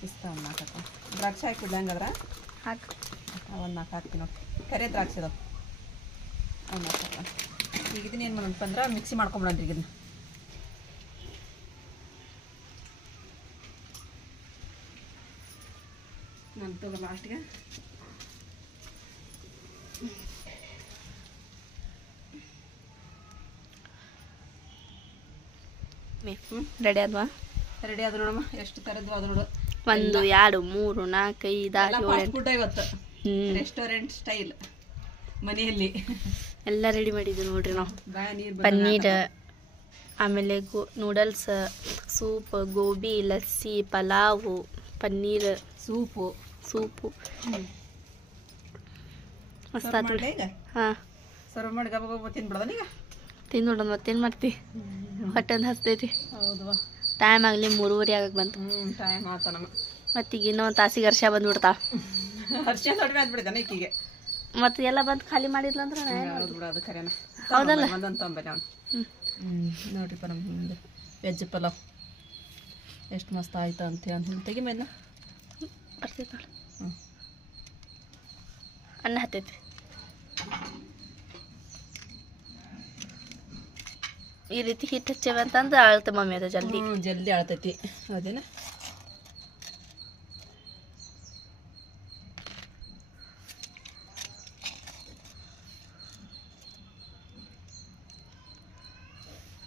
ಪಿಸ್ತಾ ಅವನ್ನ ಹಾಕೋಣ. ದ್ರಾಕ್ಷಿ ಹಾಕಿಬಿಡ್ಲ ಹಂಗಾದ್ರೆ. ಹಾಕು. ಅವನ್ನ ಹಾಕ್ತೀನಿ ನೋಡಿ. ಕರೆ ದ್ರಾಕ್ಷಿ ಅದಾವ ಅವನ್ನ ಹಾಕೋಣ. ಈಗ ಇದನ್ನ ಏನು ಮಾಡೋಣಪ್ಪ ಅಂದ್ರೆ ಮಿಕ್ಸಿ ಮಾಡ್ಕೊಂಬಿಡೋಣ್ರಿ. ಈಗ ಇದನ್ನ ನಾನು ತಗೋ ಲಾಸ್ಟ್ಗೆ. ರೆಡಿ ಆದ್ವಾ? ರೆಡಿ ಆದ್ರು ನೋಡಮ್ಮ. ಎಷ್ಟು ಥರದ್ದು ಅದು ನೋಡು. 1 2 3 4 5 6 7 ಫುಡ್ ಇವತ್ತು ರೆಸ್ಟೋರೆಂಟ್ ಸ್ಟೈಲ್ ಮನೆಯಲ್ಲಿ ಎಲ್ಲ ರೆಡಿ ಮಾಡಿದ್ವಿ ನೋಡ್ರಿ ನಾವು. ನೀರು ಪನ್ನೀರ್, ಆಮೇಲೆ noodles, soup, gobi, lassi, pulao, paneer, soup ಮಸ್ತ್ ಆತು. ಈಗ ಹಾಂ, ಸರ್ವ್ ಮಾಡಿ ಗಬ ಗಬ ತಿನ್ಬಿಡೋದ ಈಗ. ತಿಂದು ನೋಡೋಣ ಮತ್ತೇನು ಮಾಡ್ತಿ. ಹೊಟ್ಟೆ ಒಂದು ಹಸ್ತೈತಿ. ಹೌದವಾ. ಟೈಮ್ ಆಗಲಿ 3:30 ಆಗಕ್ಕೆ ಬಂತು. ಟೈಮ್ ಆತ ನಮ್ಮ. ಮತ್ತೀಗ ಇನ್ನೂ ಒಂದು ತಾಸಿಗೆ ಹರ್ಷ ಬಂದ್ಬಿಡ್ತಾ. ಹರ್ಷ ಕಡಿಮೆ ಆದ್ಬಿಡಿದಾನೆ ಈಕಿಗೆ. ಮತ್ತೆ ಎಲ್ಲ ಬಂದು ಖಾಲಿ ಮಾಡಿದ್ಲಂದ್ರೆ ಹೌದು ಬಿಡು, ಅದು ಕರೆನ. ಹೌದಲ್ಲ? ಒಂದೊಂದು ತೊಂಬೆ ನಾವು. ನೋಡ್ರಿಪ್ಪ ನಮ್ಮ ವೆಜ್ ಪಲಾವ್ ಎಷ್ಟು ಮಸ್ತ್ ಆಯ್ತು ಅಂತ ತೆಗಿ ಮೇದ್ನ ಬರ್ತೈತೆ ನೋಡಿ. ಅನ್ನ ಹತ್ತೈತಿ. ಈ ರೀತಿ ಹಿಟ್ಟು ಹಚ್ಚೇವೆ ಅಂತಂದ್ರೆ ಅಳ್ತ ಮಮ್ಮಿ ಅದು ಜಲ್ದಿ ಜಲ್ದಿ ಅಳ್ತೈತಿ. ಹೌದೇನ?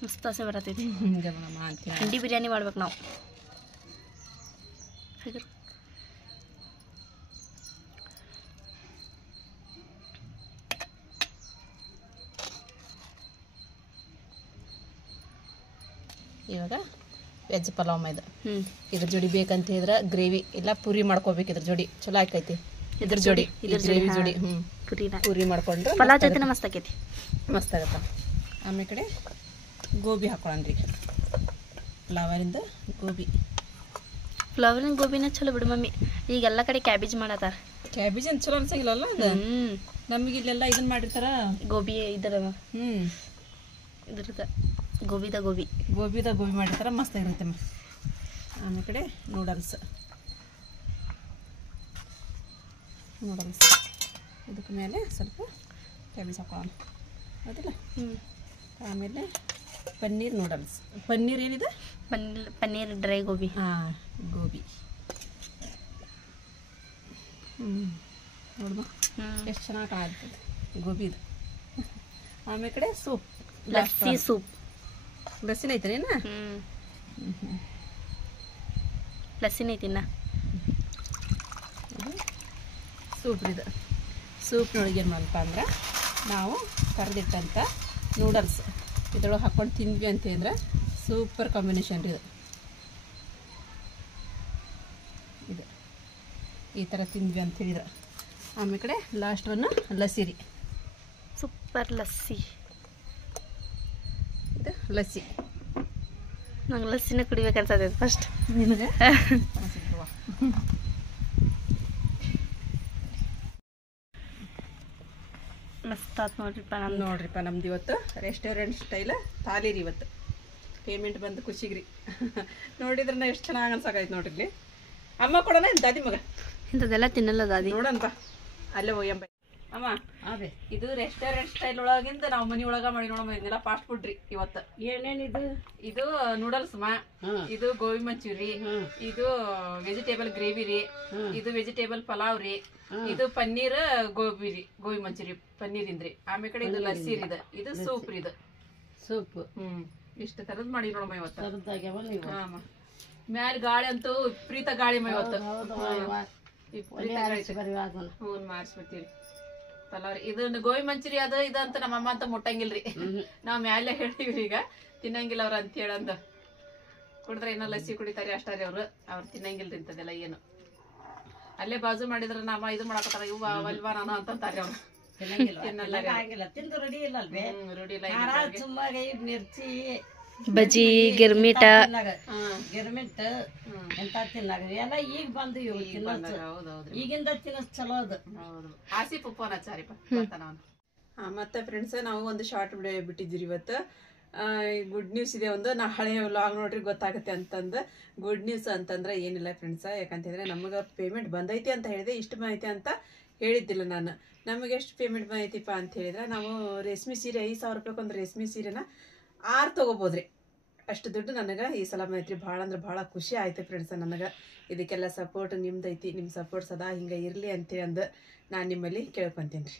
ಮಸ್ತ್ ಆಸೆ ಬರತೈತಿ. ಅಂತೀವಿ ಹಂಡಿ ಬಿರಿಯಾನಿ ಮಾಡ್ಬೇಕು ನಾವು. ಇವಾಗ ವೆಜ್ ಪಲಾವ್ ಇದು. ಇದ್ರ ಜೋಡಿ ಬೇಕಂತ ಹೇಳಿದ್ರೆ ಗ್ರೇವಿ ಇಲ್ಲ ಪೂರಿ ಮಾಡ್ಕೋಬೇಕು. ಇದ್ರ ಜೋಡಿ ಚಲೋ ಆಕೈತಿ. ಇದ್ರ ಜೋಡಿ ಗ್ರೇವಿ ಜೋಡಿ ಪೂರಿ ಮಾಡ್ಕೊಂಡ್ರೆ ಪಲಾವ್ ಜೊತೆ ಮಸ್ತ್ ಆಕೈತಿ. ಮಸ್ತ್ ಆಗತ್ತ. ಆಮೇಲೆ ಕಡೆ ಗೋಬಿ ಹಾಕೊಳ್ಳೋಣ್ರಿ. ಫ್ಲವರಿಂದ ಗೋಬಿನ ಚಲೋ ಬಿಡು ಮಮ್ಮಿ. ಈಗ ಎಲ್ಲ ಕಡೆ ಕ್ಯಾಬೇಜ್ ಮಾಡತ್ತಾರ. ಕ್ಯಾಬೇಜ್ ಏನು ಚಲೋ ಅನ್ಸಂಗಿಲ್ಲಲ್ಲ ಅದು. ನಮಗೆ ಇಲ್ಲೆಲ್ಲ ಇದನ್ನ ಮಾಡಿರ್ತಾರ ಗೋಬಿ ಇದರ ಹ್ಞೂ ಇದ್ರದ ಗೋಬಿದ ಗೋಬಿ ಮಾಡಿರ್ತಾರ ಮಸ್ತ್ ಆಗಿರುತ್ತೆ ಆಮೇಲೆ ಕಡೆ ನೂಡಲ್ಸ್ ಇದಕ್ಕೆ ಮೇಲೆ ಸ್ವಲ್ಪ ಕ್ಯಾಬೇಜ್ ಹಾಕೋಣ ಹೌದಿಲ್ಲ. ಆಮೇಲೆ ಪನ್ನೀರ್ ನೂಡಲ್ಸ್. ಪನ್ನೀರ್ ಏನಿದೆ? ಪನ್ನೀರ್ ಡ್ರೈ ಗೋಬಿ. ಹಾಂ, ಗೋಬಿ. ನೋಡ್ಬ ಎಷ್ಟು ಚೆನ್ನಾಗಿ ಕಾಣ್ತದೆ ಗೋಬಿದು. ಆಮೇಲೆ ಕಡೆ ಸೂಪ್, ಲಸ್ಸಿ ಸೂಪ್. ಲಸ್ಸಿನ ಐತೇನ? ಲಸ್ಸಿನ ಐತಿನ್ನ ಸೂಪ್. ಸೂಪ್ನೊಳಗೆ ಏನು ಮಾಡಪ್ಪ ಅಂದ್ರೆ ನಾವು ಕರೆದಿಟ್ಟಂಥ ನೂಡಲ್ಸ್ ಇದ್ರೊಳಗೆ ಹಾಕ್ಕೊಂಡು ತಿಂದ್ವಿ ಅಂತ ಹೇಳಿದ್ರೆ ಸೂಪರ್ ಕಾಂಬಿನೇಷನ್ ರೀ ಇದು ಈ ಥರ ತಿಂದ್ವಿ ಅಂತ ಹೇಳಿದ್ರೆ. ಆಮೇಲೆ ಕಡೆ ಲಾಸ್ಟ್ ಒನ್ ಲಸ್ಸಿ ರೀ. ಸೂಪರ್ ಲಸ್ಸಿ. ಇದು ಲಸ್ಸಿ. ನಂಗೆ ಲಸ್ಸಿನ ಕುಡಿಬೇಕನ್ಸತ್ತೆ ಫಸ್ಟ್. ನಿಮಗೆ ಮಸ್ತ್ ಆತ್ ನೋಡ್ರಿಪ್ಪ ನಮ್ದು ಇವತ್ತು ರೆಸ್ಟೋರೆಂಟ್ ಸ್ಟೈಲ್ ಥಾಲಿ ರೀ. ಇವತ್ತು ಪೇಮೆಂಟ್ ಬಂದು ಖುಷಿಗ್ರಿ. ನೋಡಿದ್ರೆ ಎಷ್ಟು ಚೆನ್ನಾಗಿ ಅನ್ಸಾಕೈತೆ ನೋಡ್ರಿ. ಇಲ್ಲಿ ಅಮ್ಮ ಕೊಡೋಣ ದಾದಿ ಮಗ ಇಂಥದ್ದೆಲ್ಲ ತಿನ್ನಲ್ಲ ದಾದಿ. ನೋಡೋಣಪ್ಪ ಅಲ್ಲೇ ಹೋಗ್ಯಂಬ. ಅಮ್ಮ ಅದೇ ಇದು ರೆಸ್ಟೋರೆಂಟ್ ಸ್ಟೈಲ್ ಒಳಗಿಂದ ನಾವು ಮನಿ ಒಳಗ ಮಾಡಿ ನೋಡಮ್ಮ. ಇದೆಲ್ಲ ಫಾಸ್ಟ್ ಫುಡ್ ರೀ ಇವತ್ತು. ಏನೇನಿದು? ಇದು ನೂಡಲ್ಸ್ ಮಾ, ಇದು ಗೋಬಿ ಮಂಚೂರಿ, ಇದು ವೆಜಿಟೇಬಲ್ ಗ್ರೇವಿ ರೀ, ಇದು ವೆಜಿಟೇಬಲ್ ಪಲಾವ್ ರೀ, ಇದು ಪನ್ನೀರ್ ಗೋಬಿ ರೀ, ಗೋಬಿ ಮಂಚೂರಿ ಪನ್ನೀರ್ ಇಂದ್ರಿ. ಆಮೇಲೆ ಕಡೆ ಇದು ಲಸ್ಸಿ ರೀ, ಇದು ಸೂಪ್ ರೀ. ಇದು ಸೂಪ್. ಇಷ್ಟ ತರದ್ ಮಾಡಿ ನೋಡಮ್ಮ ಇವತ್ತು. ಮ್ಯಾಲ ಗಾಳಿ ಅಂತೂ ವಿಪರೀತ ಗಾಳಿ ಮ ಇವತ್ತು. ಮಾರ್ಸ್ಬಿಡ್ತೀವಿ ಪಲಾವ್. ಇದನ್ನ ಗೋಬಿ ಮಂಚೂರಿ ಅದು ಇದಂತ ನಮ್ಮಮ್ಮ ಅಂತ ಮುಟ್ಟಂಗಿಲ್ರಿ. ನಾವ್ ಮ್ಯಾಲೆ ಹೇಳಿವ್ರಿ ಈಗ ತಿನ್ನಂಗಿಲ್ಲ ಅವ್ರ ಅಂತ ಹೇಳಂದ. ಕುಡಿದ್ರೆ ಏನೋ ಲಸ್ಸಿ ಕುಡಿತಾರೆ ಅಷ್ಟಾರಿ ಅವ್ರು ತಿನ್ನಂಗಿಲ್ರಿ ಇಂಥದೆಲ್ಲ ಏನು. ಅಲ್ಲೇ ಬಾಜು ಮಾಡಿದ್ರ ನಮ್ಮ ಇದು ಮಾಡಕತ್ತಾರ ಇವ ಅಲ್ವಾ ನಾನು ಅಂತಾರ್ರಿ ಅವ್ರು. ಮಿರ್ಚಿ ಬಜ್ಜಿ ಗಿರ್ಮಿಟ ಗಿರ್ಮಿಟ್ ಎಂತ ತಿನ್ನಾಗ್ರಿ ಎಲ್ಲ ಈಗ ಬಂದು ಈಗಿಂದ ತಿನ್ನಸ್ ಚಲೋ ಅದು. ಹೌದು. ಆಸಿಫ್ ಫೋನ್ ಹಚ್ಚಾರಿಪ್ಪ. ಮತ್ತೆ ಫ್ರೆಂಡ್ಸ್ ನಾವು ಒಂದು ಶಾರ್ಟ್ ವಿಡಿಯೋ ಬಿಟ್ಟಿದ್ದೀರಿ ಇವತ್ತು. ಗುಡ್ ನ್ಯೂಸ್ ಇದೆ ಒಂದು. ನಾಳೆ ವ್ಲಾಗ್ ನೋಡ್ರಿ ಗೊತ್ತಾಗುತ್ತೆ ಅಂತಂದು. ಗುಡ್ ನ್ಯೂಸ್ ಅಂತಂದ್ರೆ ಏನಿಲ್ಲ ಫ್ರೆಂಡ್ಸ್, ಯಾಕಂತಂದ್ರೆ ನಮಗೆ ಪೇಮೆಂಟ್ ಬಂದೈತಿ ಅಂತ ಹೇಳಿದೆ. ಇಷ್ಟು ಬಂದೈತಿ ಅಂತ ಹೇಳಿದ್ದಿಲ್ಲ ನಾನು. ನಮಗೆ ಎಷ್ಟು ಪೇಮೆಂಟ್ ಬಂದೈತಿಪ್ಪ ಅಂತ ಹೇಳಿದ್ರೆ ನಾವು ರೇಷ್ಮೆ ಸೀರೆ 5,000 ರೂಪಾಯಿ ಒಂದು ರೇಷ್ಮೆ ಸೀರೆನ 6 ತೊಗೋಬೋದ್ರಿ. ಅಷ್ಟು ದುಡ್ಡು ನನಗೆ ಈ ಸಲ ಬಂದೈತ್ರಿ. ಭಾಳ ಅಂದ್ರೆ ಭಾಳ ಖುಷಿ ಆಯ್ತು ಫ್ರೆಂಡ್ಸ್. ನನಗೆ ಇದಕ್ಕೆಲ್ಲ ಸಪೋರ್ಟ್ ನಿಮ್ದೈತಿ. ನಿಮ್ಮ ಸಪೋರ್ಟ್ ಸದಾ ಹಿಂಗೆ ಇರಲಿ ಅಂತೇಳಿ ಅಂದು ನಾನು ನಿಮ್ಮಲ್ಲಿ ಕೇಳ್ಕೊತೀನಿ ರೀ.